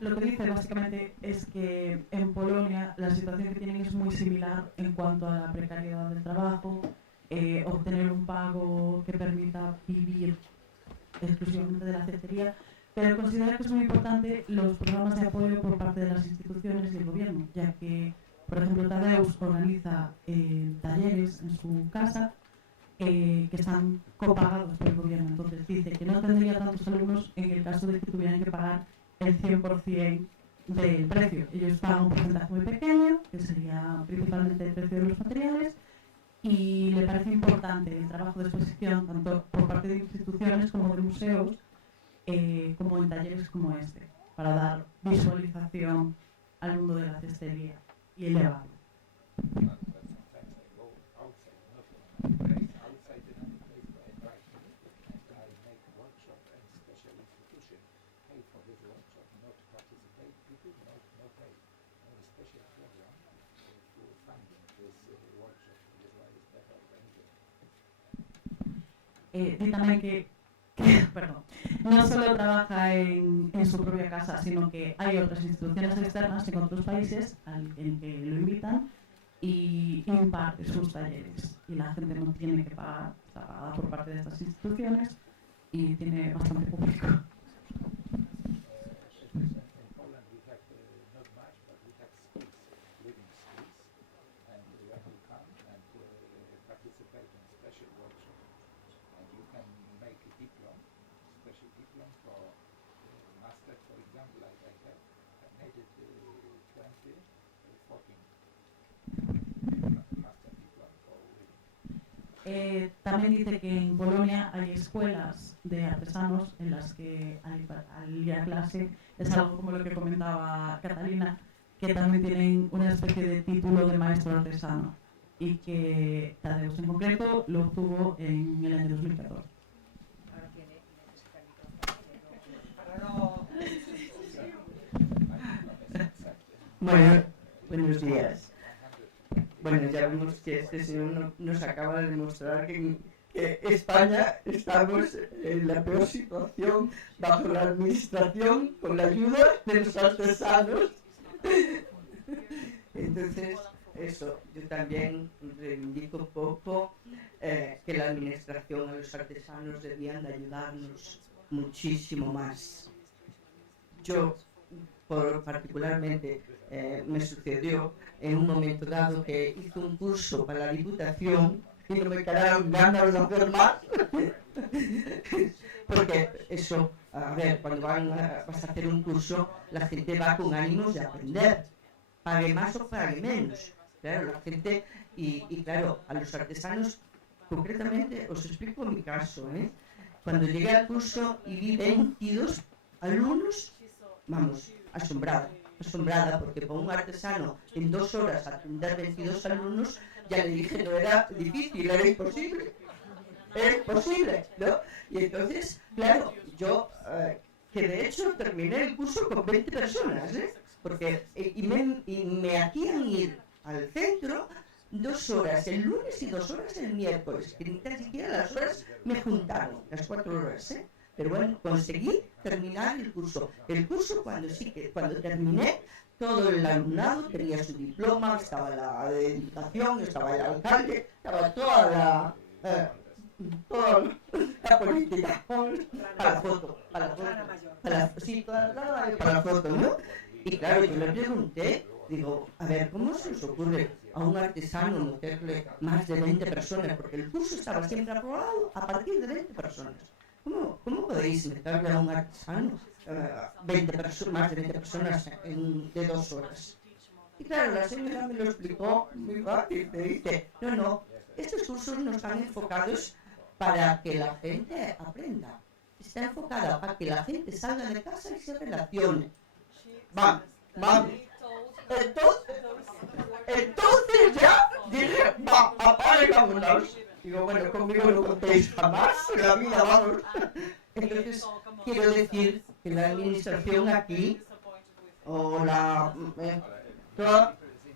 Lo que dice básicamente es que en Polonia la situación que tienen es muy similar en cuanto a la precariedad del trabajo, obtener un pago que permita vivir exclusivamente de la cestería, pero considero que es muy importante los programas de apoyo por parte de las instituciones y el gobierno, ya que Por ejemplo, Tadeus organiza talleres en su casa que están copagados por el gobierno. Entonces dice que no tendría tantos alumnos en el caso de que tuvieran que pagar el 100% del precio. Ellos pagan un porcentaje muy pequeño, que sería principalmente el precio de los materiales, y le parece importante el trabajo de exposición tanto por parte de instituciones como de museos, como en talleres como este, para dar visualización al mundo de la cestería y elevarlo. Y también que perdón, no solo trabaja en su propia casa, sino que hay otras instituciones externas en otros países en que lo invitan y imparte sus talleres. Y la gente no tiene que pagar, está pagada por parte de estas instituciones y tiene bastante público. También dice que en Polonia hay escuelas de artesanos en las que al ir a clase es algo como lo que comentaba Catalina, que también tienen una especie de título de maestro artesano y que Tadeus en concreto lo obtuvo en el año 2014. Bueno, buenos días. Bueno, ya vemos que este señor nos acaba de demostrar que España estamos en la peor situación bajo la administración con la ayuda de los artesanos. Entonces, eso, yo también reivindico un poco que la administración a los artesanos debían de ayudarnos muchísimo más. Yo, particularmente, me sucedió en un momento dado que hice un curso para la Diputación y no me quedaron ganas de hacer más. Porque eso, a ver, cuando vas a hacer un curso, la gente va con ánimos de aprender, pague más o pague menos. Claro, la gente, y claro, a los artesanos, concretamente, os explico mi caso, Cuando llegué al curso y vi 22 alumnos, vamos, asombrada, porque para un artesano en 2 horas atender 22 alumnos, ya le dije, no era difícil, era imposible. Era imposible, ¿no? Y entonces, claro, yo, que de hecho terminé el curso con 20 personas, porque me hacían ir al centro 2 horas el lunes y 2 horas el miércoles, que ni tan siquiera las horas me juntaron, las 4 horas, Pero bueno, conseguí terminar el curso. El curso, cuando terminé, todo el alumnado tenía su diploma, estaba la Diputación, estaba el alcalde, estaba toda la política para la foto, para la foto, ¿no? Y claro, yo le pregunté, digo, a ver, ¿cómo se os ocurre a un artesano meterle más de 20 personas? Porque el curso estaba siempre aprobado a partir de 20 personas. ¿Cómo podéis meterle a un artesano más de 20 personas de 2 horas? Y claro, la señora me lo explicó muy fácil, me dice, no, estos cursos no están enfocados para que la gente aprenda, está enfocada para que la gente salga de casa y se relacione. Vamos. Entonces ya dije, apaga y vámonos. Digo, bueno, conmigo no contéis jamás, en la vida, vamos. Entonces, quiero decir que la administración aquí, o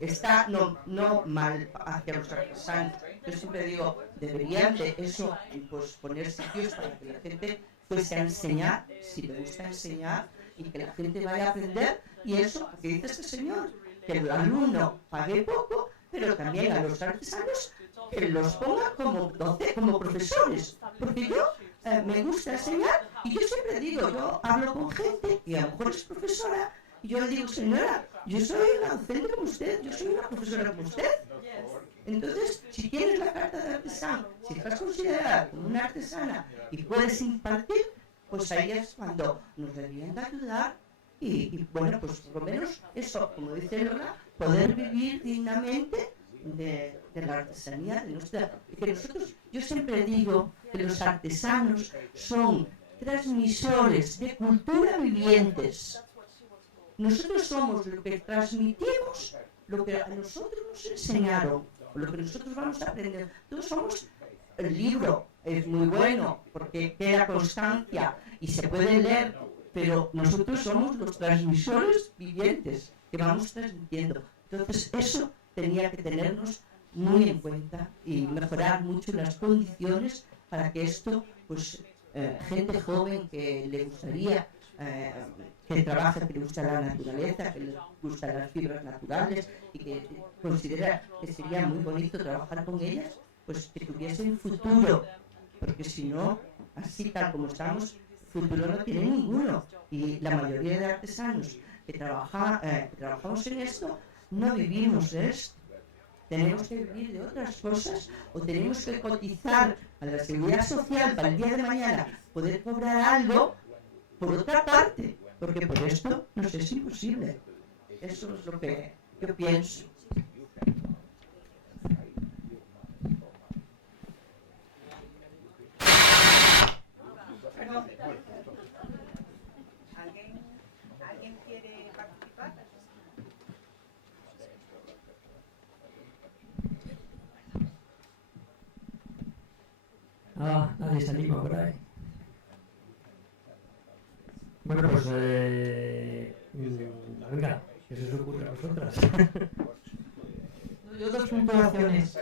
está no mal hacia los artesanos. Yo siempre digo, deberían de eso, pues poner sitios para que la gente fuese a enseñar, si le gusta enseñar, y que la gente vaya a aprender. Y eso, que dice este señor, que el alumno pague poco, pero también a los artesanos que los ponga como profesores, porque yo me gusta enseñar y yo siempre digo, yo hablo con gente que a lo mejor es profesora Y yo le digo, señora, yo soy una docente como usted, yo soy una profesora como usted. Entonces, si tienes la carta de artesano, si estás considerada como una artesana y puedes impartir, pues ahí es cuando nos deberían de ayudar y bueno, pues por lo menos eso, como dice Lola, poder vivir dignamente de la artesanía de nuestra. Que nosotros, yo siempre digo que los artesanos son transmisores de cultura vivientes. Nosotros somos lo que transmitimos, lo que a nosotros nos enseñaron, lo que nosotros vamos a aprender. Todos somos, el libro es muy bueno porque queda constancia y se puede leer, pero nosotros somos los transmisores vivientes que vamos transmitiendo. Entonces eso tenía que tenernos muy en cuenta y mejorar mucho las condiciones para que esto, pues gente joven que le gustaría, que trabaja, que le gusta la naturaleza, que le gustan las fibras naturales y que considera que sería muy bonito trabajar con ellas, pues que tuviesen futuro, porque si no, así tal como estamos, futuro no tiene ninguno. Y la mayoría de artesanos que trabajamos en esto, no vivimos de esto. Tenemos que vivir de otras cosas o tenemos que cotizar a la seguridad social para el día de mañana poder cobrar algo por otra parte, porque por esto nos es imposible. Eso es lo que yo pienso. ¿Alguien quiere participar? Nadie se anima por ahí. Bueno, pues venga, ¿qué se os ocurre a vosotras? Yo dos puntuaciones.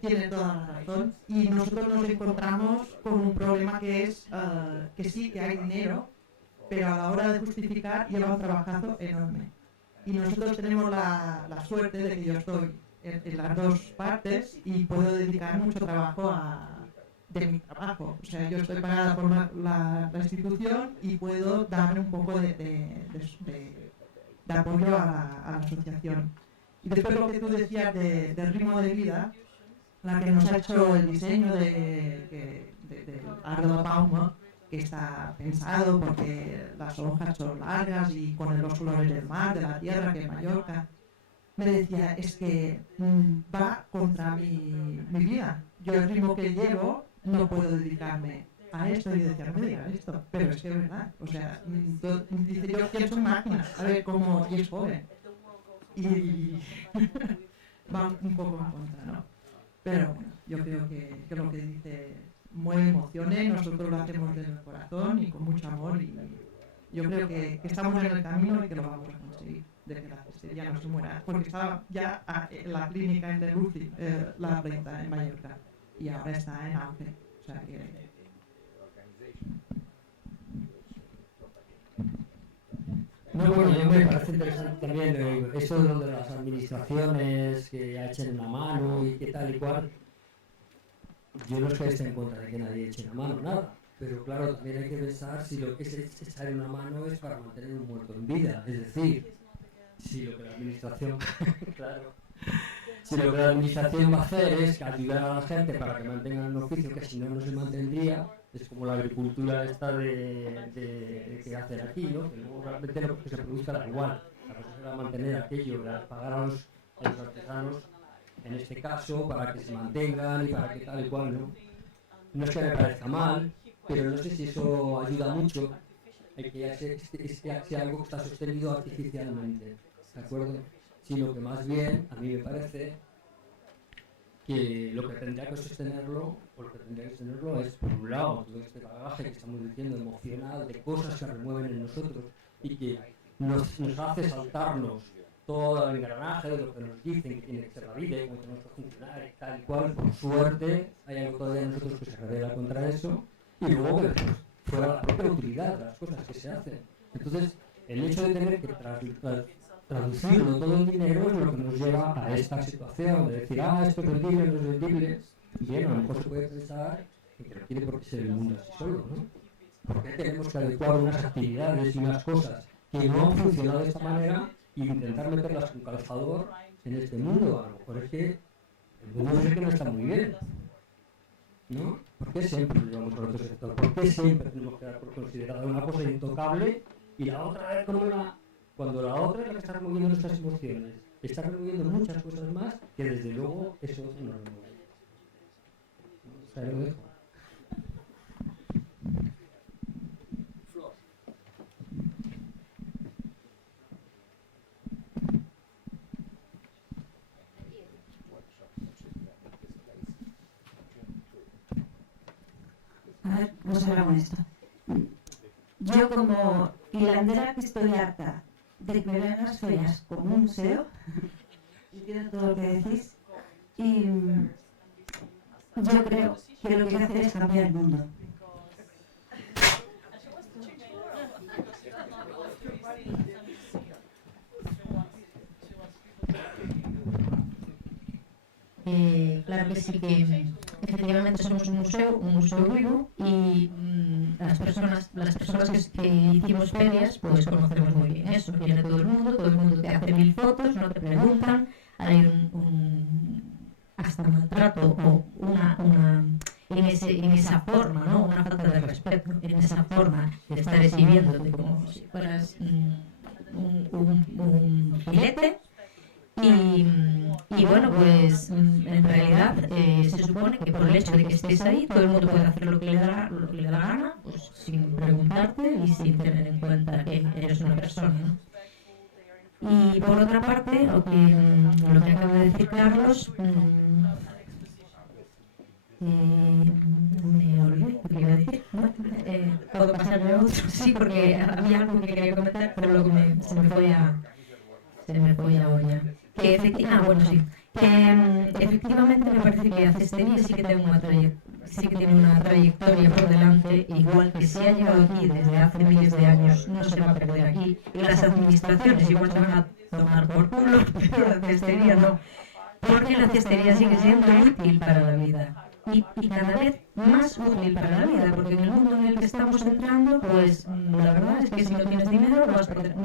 Tiene toda la razón. Y nosotros nos encontramos con un problema que es que sí, que hay dinero, pero a la hora de justificar lleva un trabajazo enorme. Y nosotros tenemos la suerte de que yo estoy en las dos partes y puedo dedicar mucho trabajo de mi trabajo. O sea, yo estoy pagada por la institución y puedo dar un poco de apoyo a la asociación. Y después lo que tú decías de ritmo de vida, la que nos ha hecho el diseño del Ardo Pauma, que está pensado porque las hojas son largas y con los colores del mar, de la tierra, que es Mallorca, me decía, es que va contra mi vida. Yo el ritmo que llevo no puedo dedicarme a esto y decir, no me digas esto, pero es que es verdad. O sea, dice, yo pienso en máquina, a ver cómo, y es joven. Y va un poco en contra, ¿no? Pero bueno, yo creo que lo que dice mueve emociones, nosotros lo hacemos desde el corazón y con mucho amor y yo creo que estamos en el camino y que lo vamos a conseguir, de que la cestería no se muera, porque estaba ya en la clínica en el UCI, la planta en Mallorca, y ahora está en auge, o sea que... No, bueno, yo me parece interesante también eso de lo de las administraciones que echen una mano y que tal y cual. Yo no es que esté en contra de que nadie eche una mano, nada. Pero claro, también hay que pensar si lo que es echar una mano es para mantener un muerto en vida. Es decir, si lo que la administración, claro, si lo que la administración va a hacer es ayudar a la gente para que mantengan un oficio que si no, no se mantendría, es como la agricultura esta de que hacen aquí, ¿no? Que luego realmente lo que se produzca da igual. La cosa será mantener aquello, pagar a los artesanos, en este caso, para que se mantengan y para que tal y cual, ¿no? No es que me parezca mal, pero no sé si eso ayuda mucho el que sea algo que está sostenido artificialmente, ¿de acuerdo? Sino que más bien, a mí me parece que lo que tendría que sostenerlo, es, por un lado, todo este bagaje que estamos diciendo emocional, de cosas que remueven en nosotros y que nos hace saltarnos todo el engranaje de lo que nos dicen que tiene que ser la vida y cómo tenemos que funcionar y tal y cual. Por suerte, hay algo todavía en nosotros que se revela contra eso y luego que fuera la propia utilidad de las cosas que se hacen. Entonces, el hecho de tener que traducirlo todo en dinero es lo que nos lleva a esta situación de decir, esto es vendible, no es vendible. Bien, a lo mejor se puede pensar que no tiene por qué ser el mundo así solo, ¿no? ¿Por qué tenemos que adecuar unas actividades y unas cosas que no han funcionado de esta manera y intentar meterlas con calzador en este mundo. A lo mejor es que el mundo es que no está muy bien, ¿no? ¿Por qué siempre lo llevamos al otro sector? ¿Por qué siempre tenemos que dar por considerada una cosa intocable y la otra es como cuando la otra es la que está removiendo nuestras emociones? Está removiendo muchas cosas más que desde luego eso no remueve. O sea, lo dejo. A ver, vamos a hablar con esto. Yo como hilandera que estoy harta de que me vean las ferias como un museo, entiendo todo lo que decís, y yo creo que lo que hay que hacer es cambiar el mundo. Claro que sí que efectivamente somos un museo vivo y las personas que hicimos ferias pues conocemos muy bien eso, viene todo el mundo te hace 1000 fotos, no te preguntan, hay hasta maltrato o en esa forma, ¿no? Una falta de respeto, en esa forma de estar exhibiéndote como si fueras un filete. Y bueno, pues en realidad se supone que por el hecho de que estés ahí, todo el mundo puede hacer lo que le da la gana, pues sin preguntarte y sin tener en cuenta que eres una persona, ¿no? Y por otra parte, lo que acaba de decir Carlos, me olvidé lo que iba a decir, ¿no? Puedo pasarme a otro, sí, porque había algo que quería comentar, pero luego se me fue a olla. Que efectivamente me parece que Cestería sí que tiene una trayectoria por delante, igual que si ha llegado aquí desde hace miles de años, no se va a perder aquí. Y las administraciones igual se van a tomar por culo, pero la Cestería no. Porque la Cestería sigue siendo útil para la vida. Y cada vez más útil para la vida, porque en el mundo en el que estamos entrando, pues la verdad es que si no tienes dinero no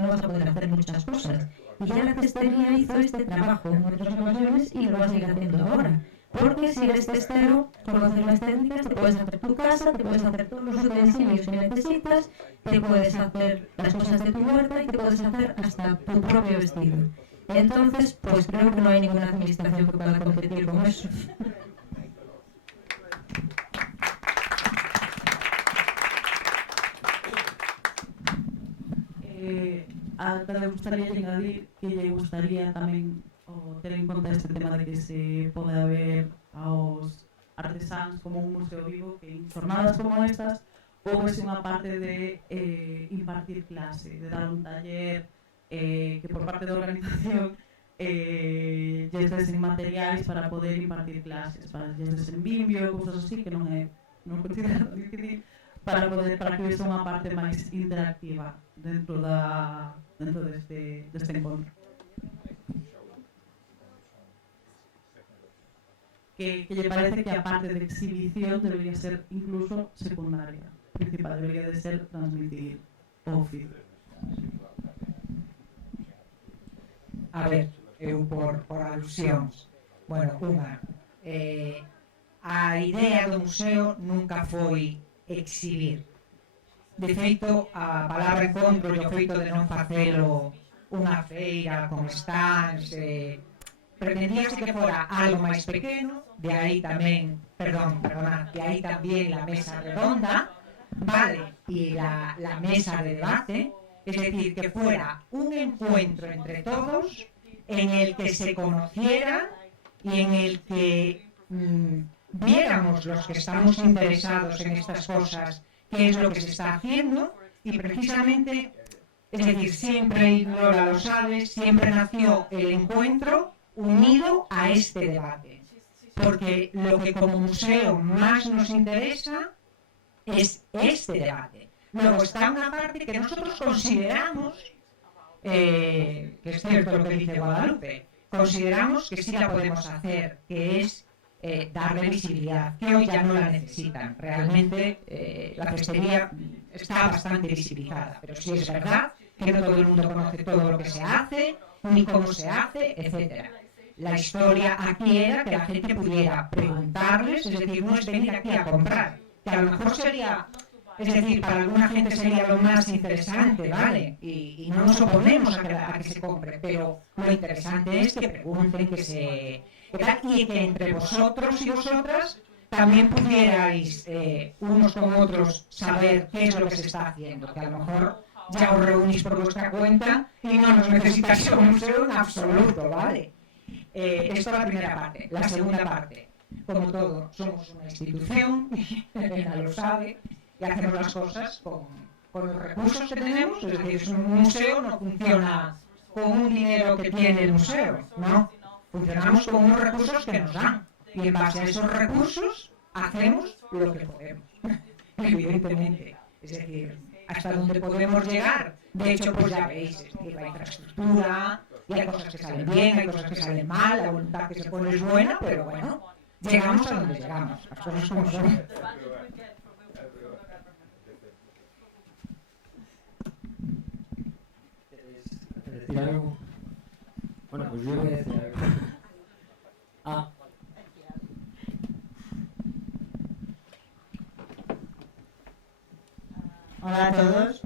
vas a poder hacer muchas cosas. Y ya la Cestería hizo este trabajo en otras ocasiones y lo va a seguir haciendo ahora. Porque si eres cestero, conoces las técnicas, te puedes hacer tu casa, te puedes hacer todos los utensilios que necesitas, te puedes hacer las cosas de tu huerta y te puedes hacer hasta tu propio vestido. Entonces, pues creo que no hay ninguna administración que pueda competir con eso. Me gustaría añadir que lle gustaría tamén ter en conta este tema de que se pode haber aos artesáns como un museo vivo, que en jornadas como estas houvese unha parte de impartir clase, de dar un taller que por parte da organización lles desen materiais para poder impartir clases, para lles desen bimbio, cousas así que non considero difícil, para que houvese unha parte máis interactiva dentro deste encontro. Que lle parece que a parte de exhibición debería ser incluso secundaria, principal debería de ser transmitir o oficio. A ver, eu por alusións, bueno, a idea do museo nunca foi exhibir. De feito, a palabra encontro e o feito de non facelo unha feira con stands, pretendíase que fora algo máis pequeno, de aí tamén, de aí tamén la mesa redonda, vale, y la mesa de debate, es decir, que fuera un encuentro entre todos en el que se conociera y en el que viéramos los que estamos interesados en estas cosas qué es lo que se está haciendo y precisamente, es decir, siempre, y Lola lo sabe, siempre nació el encuentro unido a este debate, porque lo que como museo más nos interesa es este debate. Luego está una parte que nosotros consideramos, que es cierto lo que dice Guadalupe, consideramos que sí la podemos hacer, que es darle visibilidad, que hoy ya no la necesitan. Realmente la cestería está bastante visibilizada, pero sí es verdad que no todo el mundo conoce todo lo que se hace, ni cómo se hace, etcétera. La historia aquí era que la gente pudiera preguntarles, es decir, no es venir aquí a comprar, que a lo mejor sería, es decir, para alguna gente sería lo más interesante, ¿vale? Y no nos oponemos a que se compre, pero lo interesante es que pregunten, y que entre vosotros y vosotras también pudierais unos con otros saber qué es lo que se está haciendo, que a lo mejor ya os reunís por vuestra cuenta y no nos necesitáis un museo en absoluto, ¿vale? Esto es la primera parte. La segunda parte, como todo, somos una institución, Elena lo sabe, y hacemos las cosas con los recursos que tenemos, es decir, un museo no funciona con un dinero que tiene el museo, ¿no? Funcionamos con unos recursos que nos dan, y en base a esos recursos hacemos lo que podemos, evidentemente. Es decir, hasta donde podemos llegar. De hecho, pues ya veis, es decir, la infraestructura, y hay cosas que salen bien, hay cosas que salen mal, la voluntad que se pone es buena, pero bueno, llegamos a donde llegamos, las cosas como son. ¿Quieres decir algo? Bueno, pues yo voy a decir algo. Hola a todos.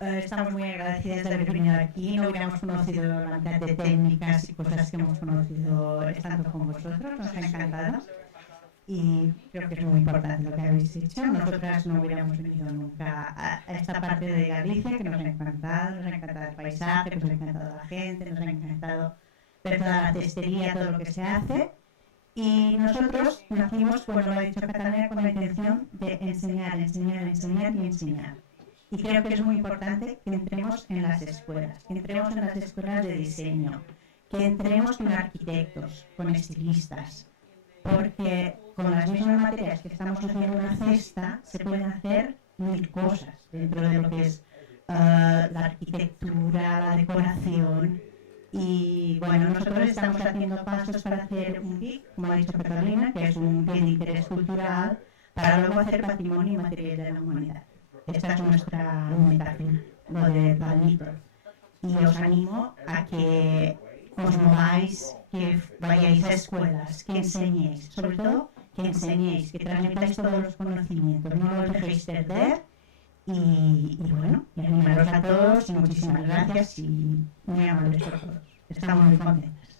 Estamos muy agradecidas de haber venido aquí. No hubiéramos conocido la cantidad de técnicas y cosas que hemos conocido estando con vosotros. Nos ha encantado. Y creo que es muy importante lo que habéis dicho. Nosotras no hubiéramos venido nunca a esta parte de Galicia, que nos ha encantado el paisaje, nos ha encantado la gente, nos ha encantado ver toda la cestería, todo lo que se hace. Y nosotros nacimos, como lo ha dicho Catalina, con la intención de enseñar, enseñar, enseñar y enseñar. Y creo que es muy importante que entremos en las escuelas, que entremos en las escuelas de diseño, que entremos con arquitectos, con estilistas, porque con las mismas materias que estamos haciendo una cesta se pueden hacer 1000 cosas dentro de lo que es la arquitectura, la decoración. Y bueno, nosotros estamos haciendo pasos para hacer un BIC, como ha dicho Catalina, que es un bien de interés cultural, para luego hacer patrimonio inmaterial de la humanidad. Esta es nuestra argumentación, lo de Palmito. Y os animo a que os mováis, que vayáis a escuelas, que enseñéis, sobre todo que enseñéis, que transmitáis todos los conocimientos, no los dejéis perder. Y bueno, y animaros a todos y muchísimas gracias y muy amables por todos. Estamos muy contentas.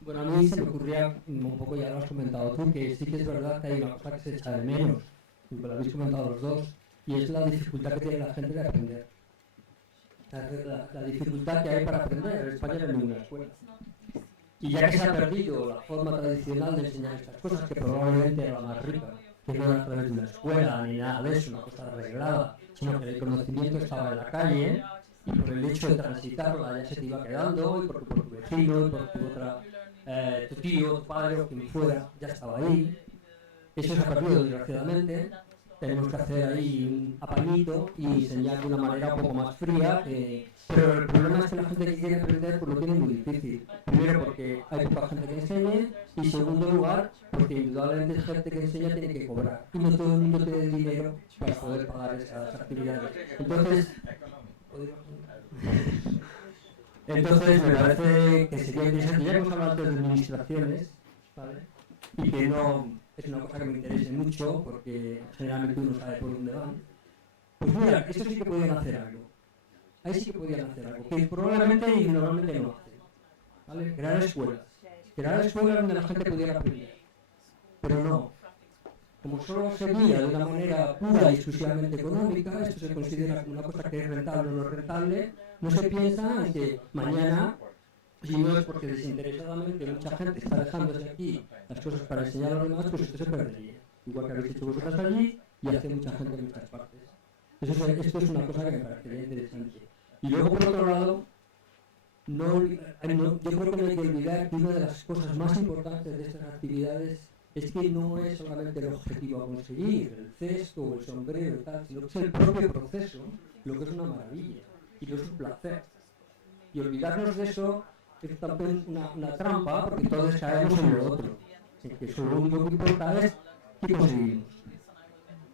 Bueno, a mí se me ocurría un poco, ya lo has comentado tú, que sí que es verdad que hay una cosa que se echa de menos, y lo habéis comentado los dos, y es la dificultad que tiene la gente de aprender. La dificultad que hay para aprender. En España no hay ninguna escuela. Y ya que se ha perdido la forma tradicional de enseñar estas cosas, que probablemente era la más rica, que no era a través de una escuela ni nada de eso, una cosa arreglada, sino que el conocimiento estaba en la calle, y por el hecho de transitarla ya se te iba quedando, y por tu vecino, y por tu tío, tu padre o quien fuera, ya estaba ahí. Eso se ha perdido, desgraciadamente. Tenemos que hacer ahí un apañito y enseñar de una manera un poco más fría, pero el problema es que la gente que quiere aprender pues lo tiene muy difícil. Primero porque hay poca gente que enseñe, y segundo lugar porque indudablemente la gente que enseña tiene que cobrar, y no todo el mundo tiene dinero para poder pagar esas actividades. Entonces me parece que sería interesante, ya hemos hablado antes de administraciones, ¿vale? Y que no es una cosa que me interese mucho, porque generalmente uno sabe por dónde van. Pues mira, esto sí que podían hacer algo. Ahí sí que podían hacer algo, que probablemente y normalmente no hacen, ¿vale? Crear escuelas donde la gente pudiera aprender. Pero no. Como solo se mira de una manera pura y exclusivamente económica, esto se considera como una cosa que es rentable o no rentable, no se piensa en que mañana, si no es porque desinteresadamente mucha gente está dejándose aquí las cosas para enseñar a los demás, pues esto se perdería. Igual que habéis hecho vosotras allí y hace mucha gente en muchas partes. Esto es una cosa que me parecería interesante. Y luego, por otro lado, yo creo que no hay que olvidar que una de las cosas más importantes de estas actividades es que no es solamente el objetivo a conseguir, el cesto o el sombrero y tal, sino que es el propio proceso lo que es una maravilla y lo es un placer. Y olvidarnos de eso es también una trampa, porque todos caemos en lo otro. En que eso lo único que importa es qué conseguimos,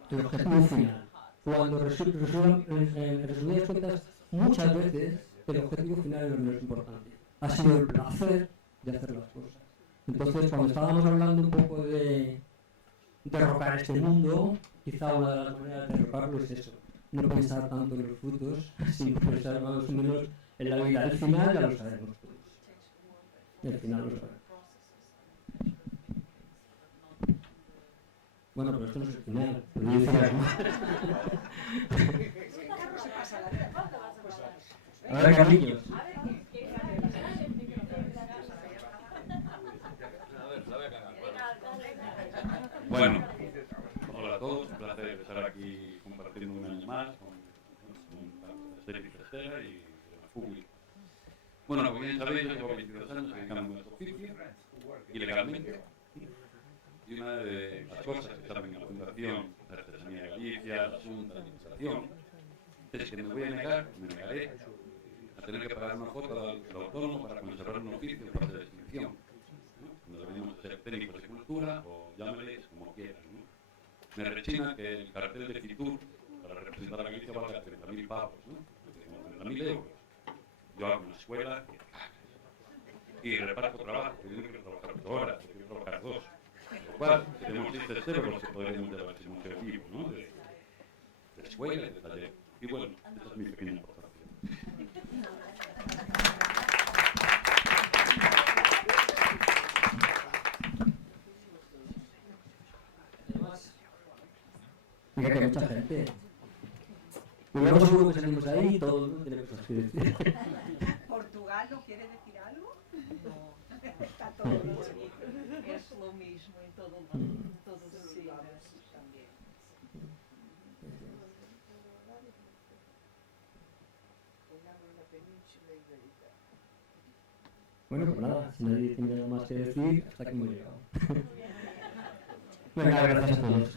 el objetivo final. Cuando en resumidas cuentas, muchas veces el objetivo final es lo menos importante. Ha sido el placer de hacer las cosas. Entonces, cuando estábamos hablando un poco de derrocar este mundo, quizá una de las maneras de derrocarlo es eso. No pensar tanto en los frutos, sino pensar más o menos en la vida. El final ya lo sabemos todos. El final lo sabemos. Bueno, pero esto no es el final. Pero yo decía algo más. A ver, Carliños. Bueno, hola a todos, un placer estar aquí compartiendo un año más con la serie Festera y la FUBI. Bueno, como bien sabéis, yo llevo 22 años dedicándome a este oficio, ilegalmente. Y una de las cosas que saben en la Fundación de Artesanía de Galicia, la Junta de Administración, es que me negaré a tener que pagar una cuota del autónomo para conservar un oficio en fase de extinción. ¿No? Deberíamos ser técnicos de cultura o llámeles como quieran. ¿No? Me rechina que el cartel de Fitur para representar a Galicia valga 30.000 pavos, ¿no? 30.000 euros. Yo hago una escuela y reparto trabajo, yo tengo que trabajar 8 horas, yo tengo que trabajar 2. Lo cual, tenemos 6 cerebros que podríamos llevar ese objetivo, ¿no? De escuela y de taller. Y bueno, esa es mi pequeña aportación. Mira que hay mucha gente. Y luego seguro que salimos ahí y todo el mundo tiene cosas que decir. ¿Portugal no quiere decir algo? No, está todo lo mismo. Es lo mismo en todos los sitios también. Bueno, pues nada, si nadie tiene nada más que decir, hasta que hemos llegado. Venga, gracias a todos.